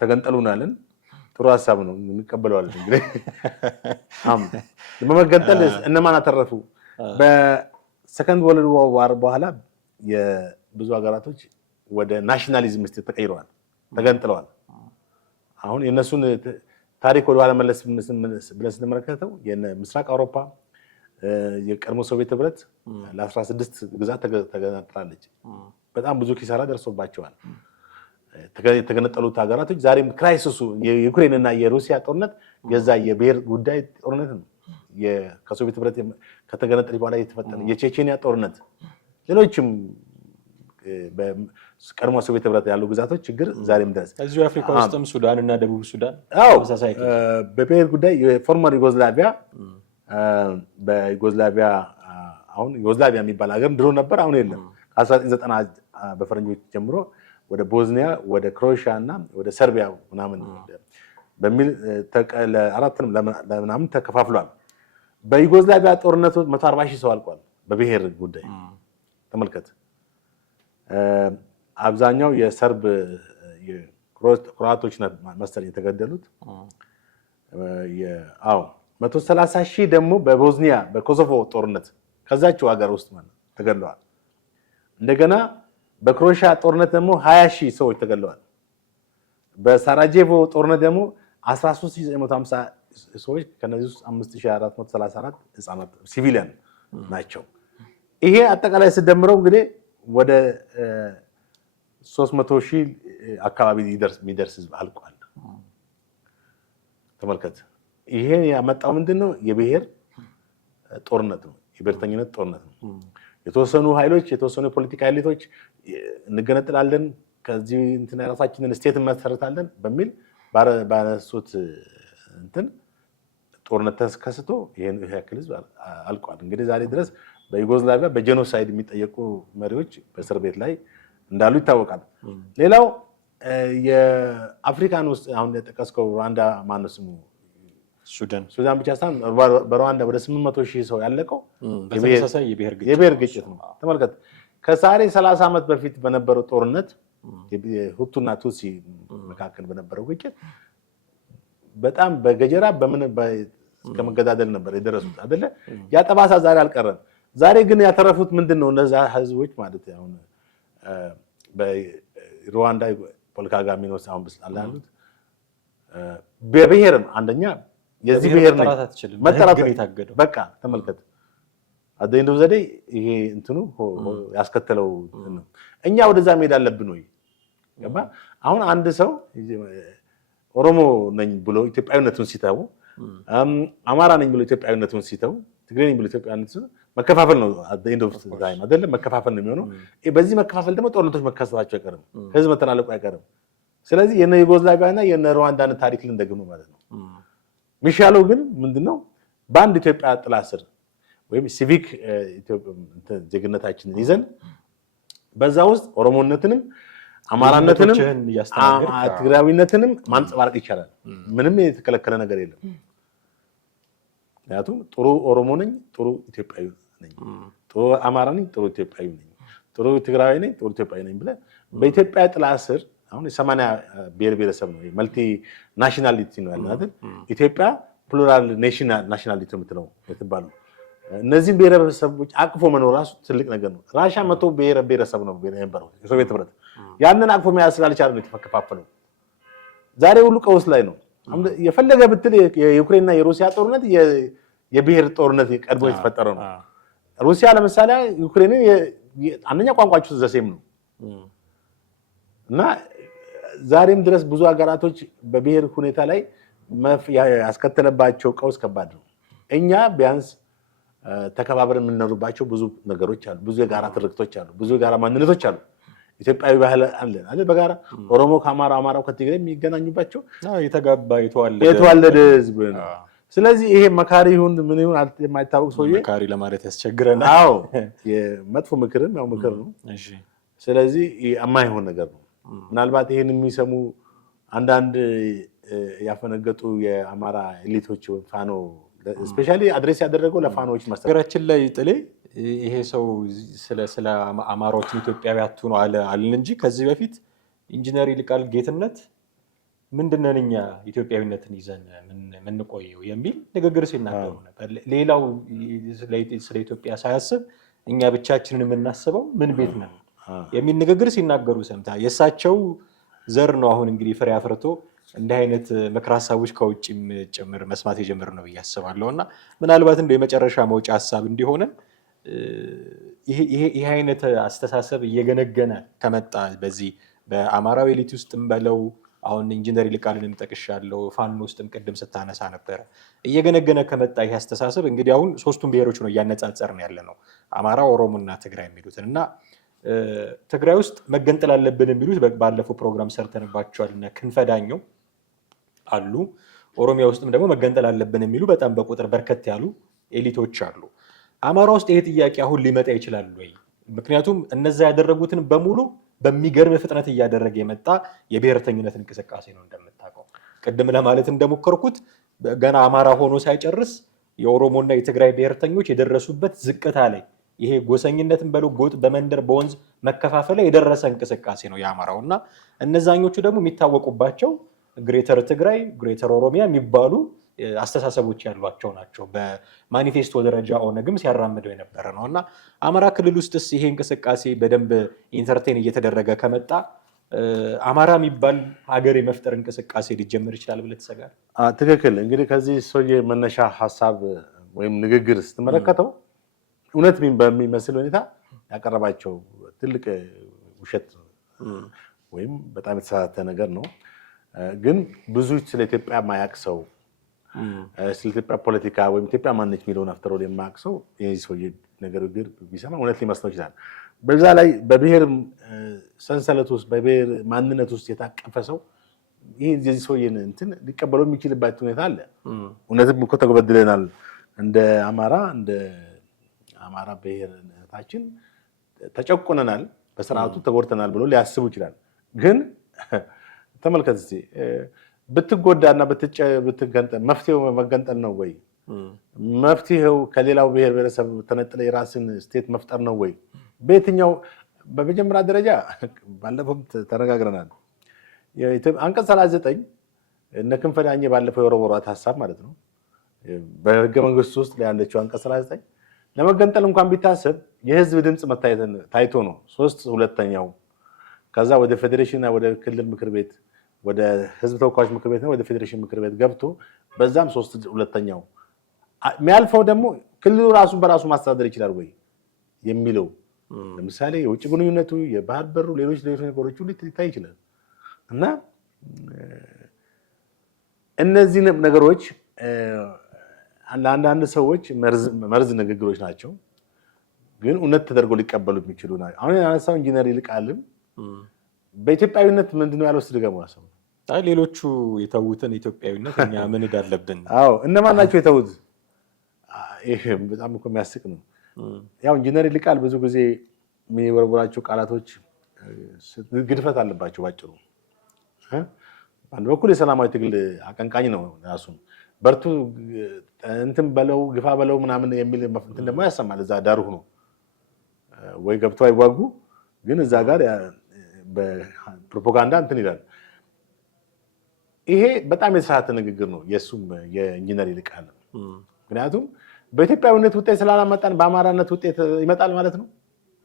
ተገንጠሉናልን፣ ጥሩ ሀሳብ ነው፣ እንቀበለዋለን። እንግዲህ በመገንጠል እነማን አተረፉ? በሰከንድ ወርልድ ዋር በኋላ የብዙ ሀገራቶች ወደ ናሽናሊዝም ውስጥ ተቀይረዋል፣ ተገንጥለዋል። አሁን የእነሱን ታሪክ ወደ ኋላ መለስ ብለን ስንመለከተው የምስራቅ አውሮፓ የቀድሞ ሶቪየት ህብረት ለ16 ግዛት ተገነጥላለች። በጣም ብዙ ኪሳራ ደርሶባቸዋል። የተገነጠሉት ሀገራቶች ዛሬም ክራይሲሱ የዩክሬን እና የሩሲያ ጦርነት የዛ የብሔር ጉዳይ ጦርነት ነው። ከሶቪየት ህብረት ከተገነጠለች በኋላ የተፈጠረ የቼቼንያ ጦርነት፣ ሌሎችም ቀድሞ ሶቪየት ህብረት ያሉ ግዛቶች ችግር ዛሬም ድረስ እዚሁ አፍሪካ ውስጥም ሱዳን እና ደቡብ ሱዳን በብሔር ጉዳይ የፎርመር ዩጎዝላቪያ በዩጎዝላቪያ አሁን ዩጎዝላቪያ የሚባል ሀገር ድሮ ነበር፣ አሁን የለም። ከ1990 በፈረንጆች ጀምሮ ወደ ቦዝኒያ፣ ወደ ክሮኤሽያ እና ወደ ሰርቢያ ምናምን በሚል ለአራትንም ለምናምን ተከፋፍሏል። በዩጎዝላቪያ ጦርነት 140,000 ሰው አልቋል። በብሔር ጉዳይ ተመልከት። አብዛኛው የሰርብ ክሮአቶች መሰለኝ የተገደሉት። 130,000 ደግሞ በቦዝኒያ በኮሶቮ ጦርነት ከዛችው ሀገር ውስጥ ማለት ተገድለዋል። እንደገና በክሮኤሽያ ጦርነት ደግሞ 20,000 ሰዎች ተገድለዋል። በሳራጄቮ ጦርነት ደግሞ 13,950 ሰዎች፣ ከነዚህ ውስጥ 5,434 ህፃናት ሲቪሊያን ናቸው። ይሄ አጠቃላይ ስደምረው እንግዲህ ወደ 300,000 አካባቢ የሚደርስ ህዝብ አልቋል። ተመልከት። ይሄ ያመጣው ምንድነው? የብሔር ጦርነት ነው፣ የብሔርተኝነት ጦርነት ነው። የተወሰኑ ኃይሎች፣ የተወሰኑ የፖለቲካ ኃይሎች እንገነጥላለን፣ ከዚህ እንትን ራሳችንን ስቴት እንመሰርታለን በሚል ባነሱት እንትን ጦርነት ተከስቶ ይሄን ያክል ህዝብ አልቋል። እንግዲህ ዛሬ ድረስ በዩጎዝላቪያ በጄኖሳይድ የሚጠየቁ መሪዎች በእስር ቤት ላይ እንዳሉ ይታወቃል። ሌላው የአፍሪካን ውስጥ አሁን የጠቀስከው ሩዋንዳ ማነው ስሙ? ሱዳን ብቻ ሳይሆን በሩዋንዳ ወደ 800,000 ሰው ያለቀው የብሔር ግጭት ነው። ተመልከት። ከዛሬ 30 ዓመት በፊት በነበረው ጦርነት ሁቱና ቱሲ መካከል በነበረው ግጭት በጣም በገጀራ በምን ከመገዳደል ነበር የደረሱት አይደለ? ያ ጠባሳ ዛሬ አልቀረም። ዛሬ ግን ያተረፉት ምንድነው? እነዛ ህዝቦች ማለት አሁን በሩዋንዳ ፖል ካጋሜ ነው አሁን በስልጣን ላይ ያሉት። በብሔርም አንደኛ የዚህ ብሔር ነው መጠራት የታገደው። በቃ ተመልከት። አደይንዶ ዘዴ ይሄ እንትኑ ያስከተለው ነው። እኛ ወደዛ መሄድ አለብን ወይ? ገባ? አሁን አንድ ሰው ኦሮሞ ነኝ ብሎ ኢትዮጵያዊነቱን ሲተው፣ አማራ ነኝ ብሎ ኢትዮጵያዊነቱን ሲተው፣ ትግሬ ነኝ ብሎ ኢትዮጵያዊነቱን መከፋፈል ነው። አደይንዶ ታይም አይደለም መከፋፈል ነው የሚሆነው። በዚህ መከፋፈል ደግሞ ጦርነቶች መከሰታቸው አይቀርም፣ ህዝብ መተላለቁ አይቀርም። ስለዚህ የነ ዩጎዝላቪያና የነ ሩዋንዳን ታሪክ ልንደግም ማለት ነው። ሚሻለው ግን ምንድነው? በአንድ ኢትዮጵያ ጥላ ስር ወይም ሲቪክ ዜግነታችንን ይዘን በዛ ውስጥ ኦሮሞነትንም አማራነትንም ትግራዊነትንም ማንጸባረቅ ይቻላል። ምንም የተከለከለ ነገር የለም። ምክንያቱም ጥሩ ኦሮሞ ነኝ፣ ጥሩ ኢትዮጵያዊ ነኝ፣ ጥሩ አማራ ነኝ፣ ጥሩ ኢትዮጵያዊ ነኝ፣ ጥሩ ትግራዊ ነኝ፣ ጥሩ ኢትዮጵያዊ ነኝ ብለህ በኢትዮጵያ ጥላ ስር አሁን የ80 ብሔር ብሔረሰብ ነው፣ መልቲ ናሽናሊቲ ነው ያለው አይደል? ኢትዮጵያ ፕሉራል ናሽናሊቲ የምትለው የምትባለው እነዚህም ብሔረሰቦች አቅፎ መኖር ራሱ ትልቅ ነገር ነው። ራሻ 100 ብሔረሰብ ነው የነበረው የሶቪየት ህብረት። ያንን አቅፎ መያዝ ስላልቻለ ነው የተከፋፈለው። ዛሬ ሁሉ ቀውስ ላይ ነው። የፈለገ ብትል የዩክሬንና የሩሲያ ጦርነት የብሔር ጦርነት ቀድሞ የተፈጠረ ነው። ሩሲያ ለምሳሌ ዩክሬንን አንደኛ ቋንቋቸው ዘሴም ነው እና ዛሬም ድረስ ብዙ ሀገራቶች በብሔር ሁኔታ ላይ ያስከተለባቸው ቀውስ ከባድ ነው። እኛ ቢያንስ ተከባብረን የምንኖርባቸው ብዙ ነገሮች አሉ፣ ብዙ የጋራ ትርክቶች አሉ፣ ብዙ የጋራ ማንነቶች አሉ። ኢትዮጵያዊ ባህል አለን አይደል? በጋራ ኦሮሞ ከአማራ፣ አማራው ከትግሬ የሚገናኙባቸው የተጋባ የተዋለደ ህዝብ ነው። ስለዚህ ይሄ መካሪ ይሁን ምን ይሁን የማይታወቅ ሰውዬ መካሪ ለማለት ያስቸግረናል። አዎ የመጥፎ ምክርም ያው ምክር ነው። ስለዚህ የማይሆን ነገር ነው። ምናልባት ይሄን የሚሰሙ አንዳንድ ያፈነገጡ የአማራ ኤሊቶች ፋኖ ስፔሻሊ አድሬስ ያደረገው ለፋኖዎች ሀገራችን ላይ ጥሌ ይሄ ሰው ስለ አማራዎችን ኢትዮጵያዊ አትሁኑ አልን እንጂ ከዚህ በፊት ኢንጂነር ይልቃል ጌትነት ምንድነን እኛ ኢትዮጵያዊነትን ይዘን የምንቆየው የሚል ንግግር ሲናገሩ ነበር። ሌላው ስለ ኢትዮጵያ ሳያስብ እኛ ብቻችንን የምናስበው ምን ቤት ነን የሚል ንግግር ሲናገሩ ሰምታ የእሳቸው ዘር ነው አሁን እንግዲህ ፍሬ አፍርቶ እንዲህ አይነት ምክር ሀሳቦች ከውጭም ጭምር መስማት የጀምር ነው ብዬ አስባለሁ። እና ምናልባት እንደው የመጨረሻ መውጫ ሀሳብ እንዲሆነ ይሄ አይነት አስተሳሰብ እየገነገነ ከመጣ በዚህ በአማራዊ ኤሊት ውስጥም በለው አሁን ኢንጂነር ይልቃልንም ጠቅሻለሁ፣ ፋኖ ውስጥም ቅድም ስታነሳ ነበረ፣ እየገነገነ ከመጣ ይሄ አስተሳሰብ እንግዲህ አሁን ሶስቱም ብሔሮች ነው እያነጻጸር ነው ያለ ነው፣ አማራ፣ ኦሮሞና ትግራይ የሚሉትን እና ትግራይ ውስጥ መገንጠል አለብን የሚሉት ባለፈው ፕሮግራም ሰርተንባቸዋል እና ክንፈዳኘው አሉ። ኦሮሚያ ውስጥም ደግሞ መገንጠል አለብን የሚሉ በጣም በቁጥር በርከት ያሉ ኤሊቶች አሉ። አማራ ውስጥ ይሄ ጥያቄ አሁን ሊመጣ ይችላል ወይ? ምክንያቱም እነዛ ያደረጉትን በሙሉ በሚገርም ፍጥነት እያደረገ የመጣ የብሔርተኝነት እንቅስቃሴ ነው። እንደምታውቀው ቅድም ለማለት እንደሞከርኩት ገና አማራ ሆኖ ሳይጨርስ የኦሮሞና የትግራይ ብሔርተኞች የደረሱበት ዝቅታ ላይ ይሄ ጎሰኝነትን በለው ጎጥ በመንደር በወንዝ መከፋፈል ላይ የደረሰ እንቅስቃሴ ነው የአማራው እና እነዛኞቹ ደግሞ የሚታወቁባቸው ግሬተር ትግራይ፣ ግሬተር ኦሮሚያ የሚባሉ አስተሳሰቦች ያሏቸው ናቸው። በማኒፌስቶ ደረጃ ኦነግም ሲያራምደው የነበረ ነው እና አማራ ክልል ውስጥስ ይሄ እንቅስቃሴ በደንብ ኢንተርቴን እየተደረገ ከመጣ አማራ የሚባል ሀገር የመፍጠር እንቅስቃሴ ሊጀምር ይችላል ብለህ ትሰጋለህ? ትክክል። እንግዲህ ከዚህ ሰውዬ መነሻ ሀሳብ ወይም ንግግር ስትመለከተው እውነት በሚመስል ሁኔታ ያቀረባቸው ትልቅ ውሸት ወይም በጣም የተሳሳተ ነገር ነው። ግን ብዙ ስለ ኢትዮጵያ ማያቅ ሰው ስለ ኢትዮጵያ ፖለቲካ ወይም ኢትዮጵያ ማነች የሚለውን አፍተር ኦል የማያቅ ሰው የዚህ ሰውዬ ነገር ቢሰማ እውነት ሊመስለው ይችላል። በዛ ላይ በብሔር ሰንሰለት ውስጥ በብሔር ማንነት ውስጥ የታቀፈ ሰው ይሄ የዚህ ሰውዬን እንትን ሊቀበለው የሚችልበት ሁኔታ አለ። እውነትም እኮ ተበድለናል እንደ አማራ ብሔርነታችን ተጨቁነናል፣ በስርዓቱ ተጎድተናል ብሎ ሊያስቡ ይችላል። ግን ተመልከት እስኪ ብትጎዳና ብትገንጠል መፍትሄው መገንጠል ነው ወይ? መፍትሄው ከሌላው ብሔር ብሔረሰብ ተነጥለ የራስን ስቴት መፍጠር ነው ወይ? በየትኛው? በመጀመሪያ ደረጃ ባለፈውም ተነጋግረናል። አንቀጽ 39 እነ ክንፈ ዳኘ ባለፈው የወረወሯት ሀሳብ ማለት ነው። በህገ መንግስቱ ውስጥ ላይ ያለችው አንቀጽ 39 ለመገንጠል እንኳን ቢታሰብ የህዝብ ድምፅ ታይቶ ነው 3/2 ከዛ ወደ ፌዴሬሽንና ወደ ክልል ምክር ቤት ወደ ህዝብ ተወካዮች ምክር ቤትና ወደ ፌዴሬሽን ምክር ቤት ገብቶ በዛም 3/2 የሚያልፈው ደግሞ ክልሉ ራሱን በራሱ ማስተዳደር ይችላል ወይ የሚለው ለምሳሌ የውጭ ግንኙነቱ፣ የባህር በሩ፣ ሌሎች ነገሮች ሁሉ ሊታይ ይችላል። እና እነዚህ ነገሮች ለአንዳንድ ሰዎች መርዝ ንግግሮች ናቸው፣ ግን እውነት ተደርጎ ሊቀበሉ የሚችሉ ናቸው። አሁን ያነሳው ኢንጂነር ይልቃልም በኢትዮጵያዊነት ምንድነው ያለው? ስድገሙ አሰው ሌሎቹ የተዉትን ኢትዮጵያዊነት እኛ ምን እንዳለብን። አዎ እነማን ናቸው የተዉት? ይሄ በጣም እኮ የሚያስቅ ነው። ያው ኢንጂነር ይልቃል ብዙ ጊዜ የሚወረወራቸው ቃላቶች ግድፈት አለባቸው። ባጭሩ አንድ በኩል የሰላማዊ ትግል አቀንቃኝ ነው ራሱን በርቱ እንትን በለው ግፋ በለው ምናምን የሚል እንትን ደግሞ ያሰማል። እዛ ዳር ሆኖ ወይ ገብቶ አይዋጉ፣ ግን እዛ ጋር በፕሮፓጋንዳ እንትን ይላል። ይሄ በጣም የተሳሳተ ንግግር ነው የእሱም የኢንጂነር ይልቃል። ምክንያቱም በኢትዮጵያዊነት ውጤት ስላላመጣን በአማራነት ውጤት ይመጣል ማለት ነው።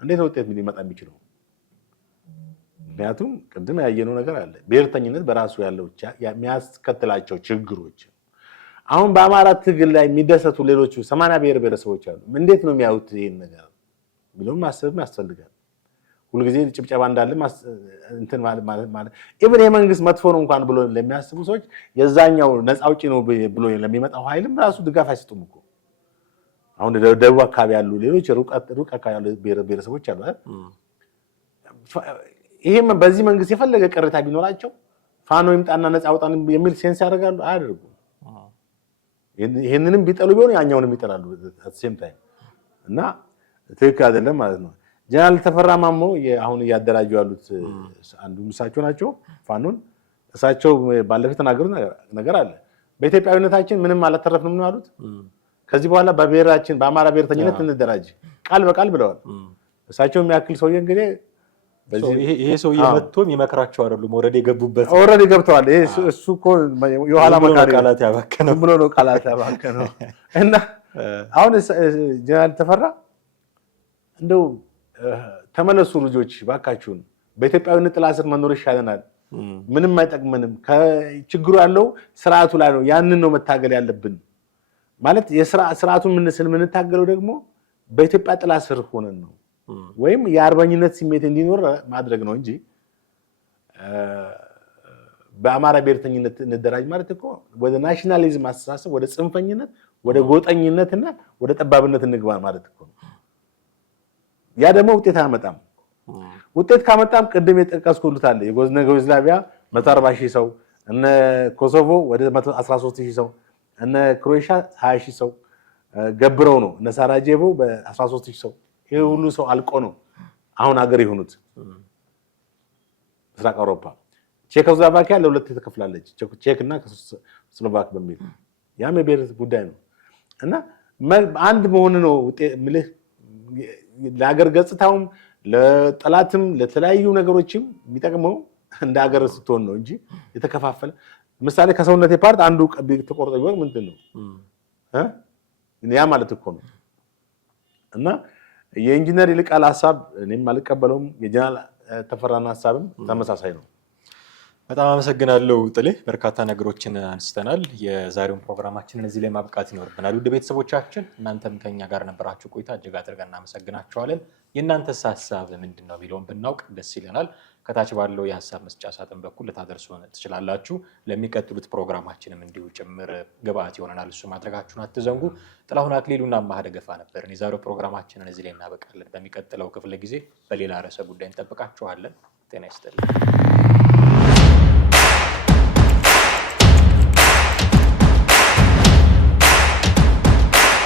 እንዴት ነው ውጤት ሊመጣ የሚችለው? ምክንያቱም ቅድም ያየነው ነገር አለ። ብሔርተኝነት በራሱ ያለው የሚያስከትላቸው ችግሮች አሁን በአማራ ትግል ላይ የሚደሰቱ ሌሎቹ 80 ብሔር ብሔረሰቦች አሉ። እንዴት ነው የሚያዩት ይሄን ነገር ብሎም ማሰብም ያስፈልጋል። ሁልጊዜ ጭብጨባ እንዳለ እንትን ማለት ኢቭን የመንግስት መጥፎ ነው እንኳን ብሎ ለሚያስቡ ሰዎች የዛኛው ነፃ አውጪ ነው ብሎ ለሚመጣው ኃይልም ራሱ ድጋፍ አይሰጡም እኮ። አሁን ደቡብ አካባቢ ያሉ ሌሎች ሩቅ አካባቢ ያሉ ብሔረሰቦች አሉ። ይሄም በዚህ መንግስት የፈለገ ቅሬታ ቢኖራቸው ፋኖ ይምጣና ነፃ አውጣን የሚል ሴንስ ያደርጋሉ? አያደርጉም። ይሄንንም ቢጠሉ ቢሆን ያኛውንም ይጠላሉ ሴም ታይም። እና ትክክል አይደለም ማለት ነው። ጀነራል ተፈራ ማሞ አሁን እያደራጁ ያሉት አንዱ ምሳቸው ናቸው ፋኖን። እሳቸው ባለፈው ተናገሩት ነገር አለ። በኢትዮጵያዊነታችን ምንም አላተረፍንም ነው ያሉት። ከዚህ በኋላ በብሔራችን በአማራ ብሔርተኝነት እንደራጅ ቃል በቃል ብለዋል። እሳቸው የሚያክል ሰውዬ እንግዲህ ይሄ ሰውዬ መጥቶም ይመክራቸው አይደሉም። ኦልሬዲ የገቡበት ኦልሬዲ ገብተዋል። እሱ እኮ የኋላ መካሪ ቃላት ያባከነው ብሎ ነው ቃላት ያባከነው። እና አሁን ጀነራል ተፈራ እንደው ተመለሱ ልጆች ባካችሁን፣ በኢትዮጵያዊነት ጥላ ስር መኖር ይሻለናል፣ ምንም አይጠቅመንም፣ ችግሩ ያለው ስርዓቱ ላይ ነው፣ ያንን ነው መታገል ያለብን ማለት የስርዓቱን የምንታገለው ደግሞ በኢትዮጵያ ጥላ ስር ሆነን ነው ወይም የአርበኝነት ስሜት እንዲኖር ማድረግ ነው እንጂ በአማራ ብሔርተኝነት እንደራጅ ማለት እኮ ወደ ናሽናሊዝም አስተሳሰብ፣ ወደ ጽንፈኝነት፣ ወደ ጎጠኝነትና ወደ ጠባብነት እንግባ ማለት እኮ ነው። ያ ደግሞ ውጤት አያመጣም። ውጤት ካመጣም ቅድም የጠቀስኩት አለ የዩጎዝላቪያ 140,000 ሰው፣ እነ ኮሶቮ ወደ 113,000 ሰው፣ እነ ክሮኤሺያ 20,000 ሰው፣ ገብረው ነው እነ ሳራጄቮ በ13000 ሰው ይሄ ሁሉ ሰው አልቆ ነው አሁን ሀገር የሆኑት ምስራቅ አውሮፓ። ቼኮስሎቫኪያ ለሁለት ተከፍላለች፣ ቼክ እና ስሎቫክ በሚል ያም የብሔር ጉዳይ ነው እና አንድ መሆን ነው ምልህ ለሀገር ገጽታውም ለጠላትም ለተለያዩ ነገሮችም የሚጠቅመው እንደ ሀገር ስትሆን ነው እንጂ የተከፋፈለ ምሳሌ ከሰውነቴ ፓርት አንዱ ተቆርጦ ቢሆን ምንድን ነው ያ ማለት እኮ ነው። እና የኢንጂነር ይልቃል ሐሳብ እኔም አልቀበለውም፣ የጀነራል ተፈራና ሐሳብም ተመሳሳይ ነው። በጣም አመሰግናለሁ ጥሌ። በርካታ ነገሮችን አንስተናል። የዛሬውን ፕሮግራማችንን እዚህ ላይ ማብቃት ይኖርብናል። ውድ ቤተሰቦቻችን እናንተም ከኛ ጋር ነበራችሁ ቆይታ እጅግ አድርገን እናመሰግናችኋለን። የእናንተስ ሐሳብ ምንድን ነው ቢለውን ብናውቅ ደስ ይለናል። ከታች ባለው የሐሳብ መስጫ ሳጥን በኩል ልታደርሱን ትችላላችሁ። ለሚቀጥሉት ፕሮግራማችንም እንዲሁ ጭምር ግብአት ይሆነናል። እሱ ማድረጋችሁን አትዘንጉ። ጥላሁን አክሊሉና አማሃ ደገፋ ነበርን። የዛሬው ፕሮግራማችንን እዚህ ላይ እናበቃለን። በሚቀጥለው ክፍለ ጊዜ በሌላ ርዕሰ ጉዳይ እንጠብቃችኋለን። ጤና ይስጥልኝ።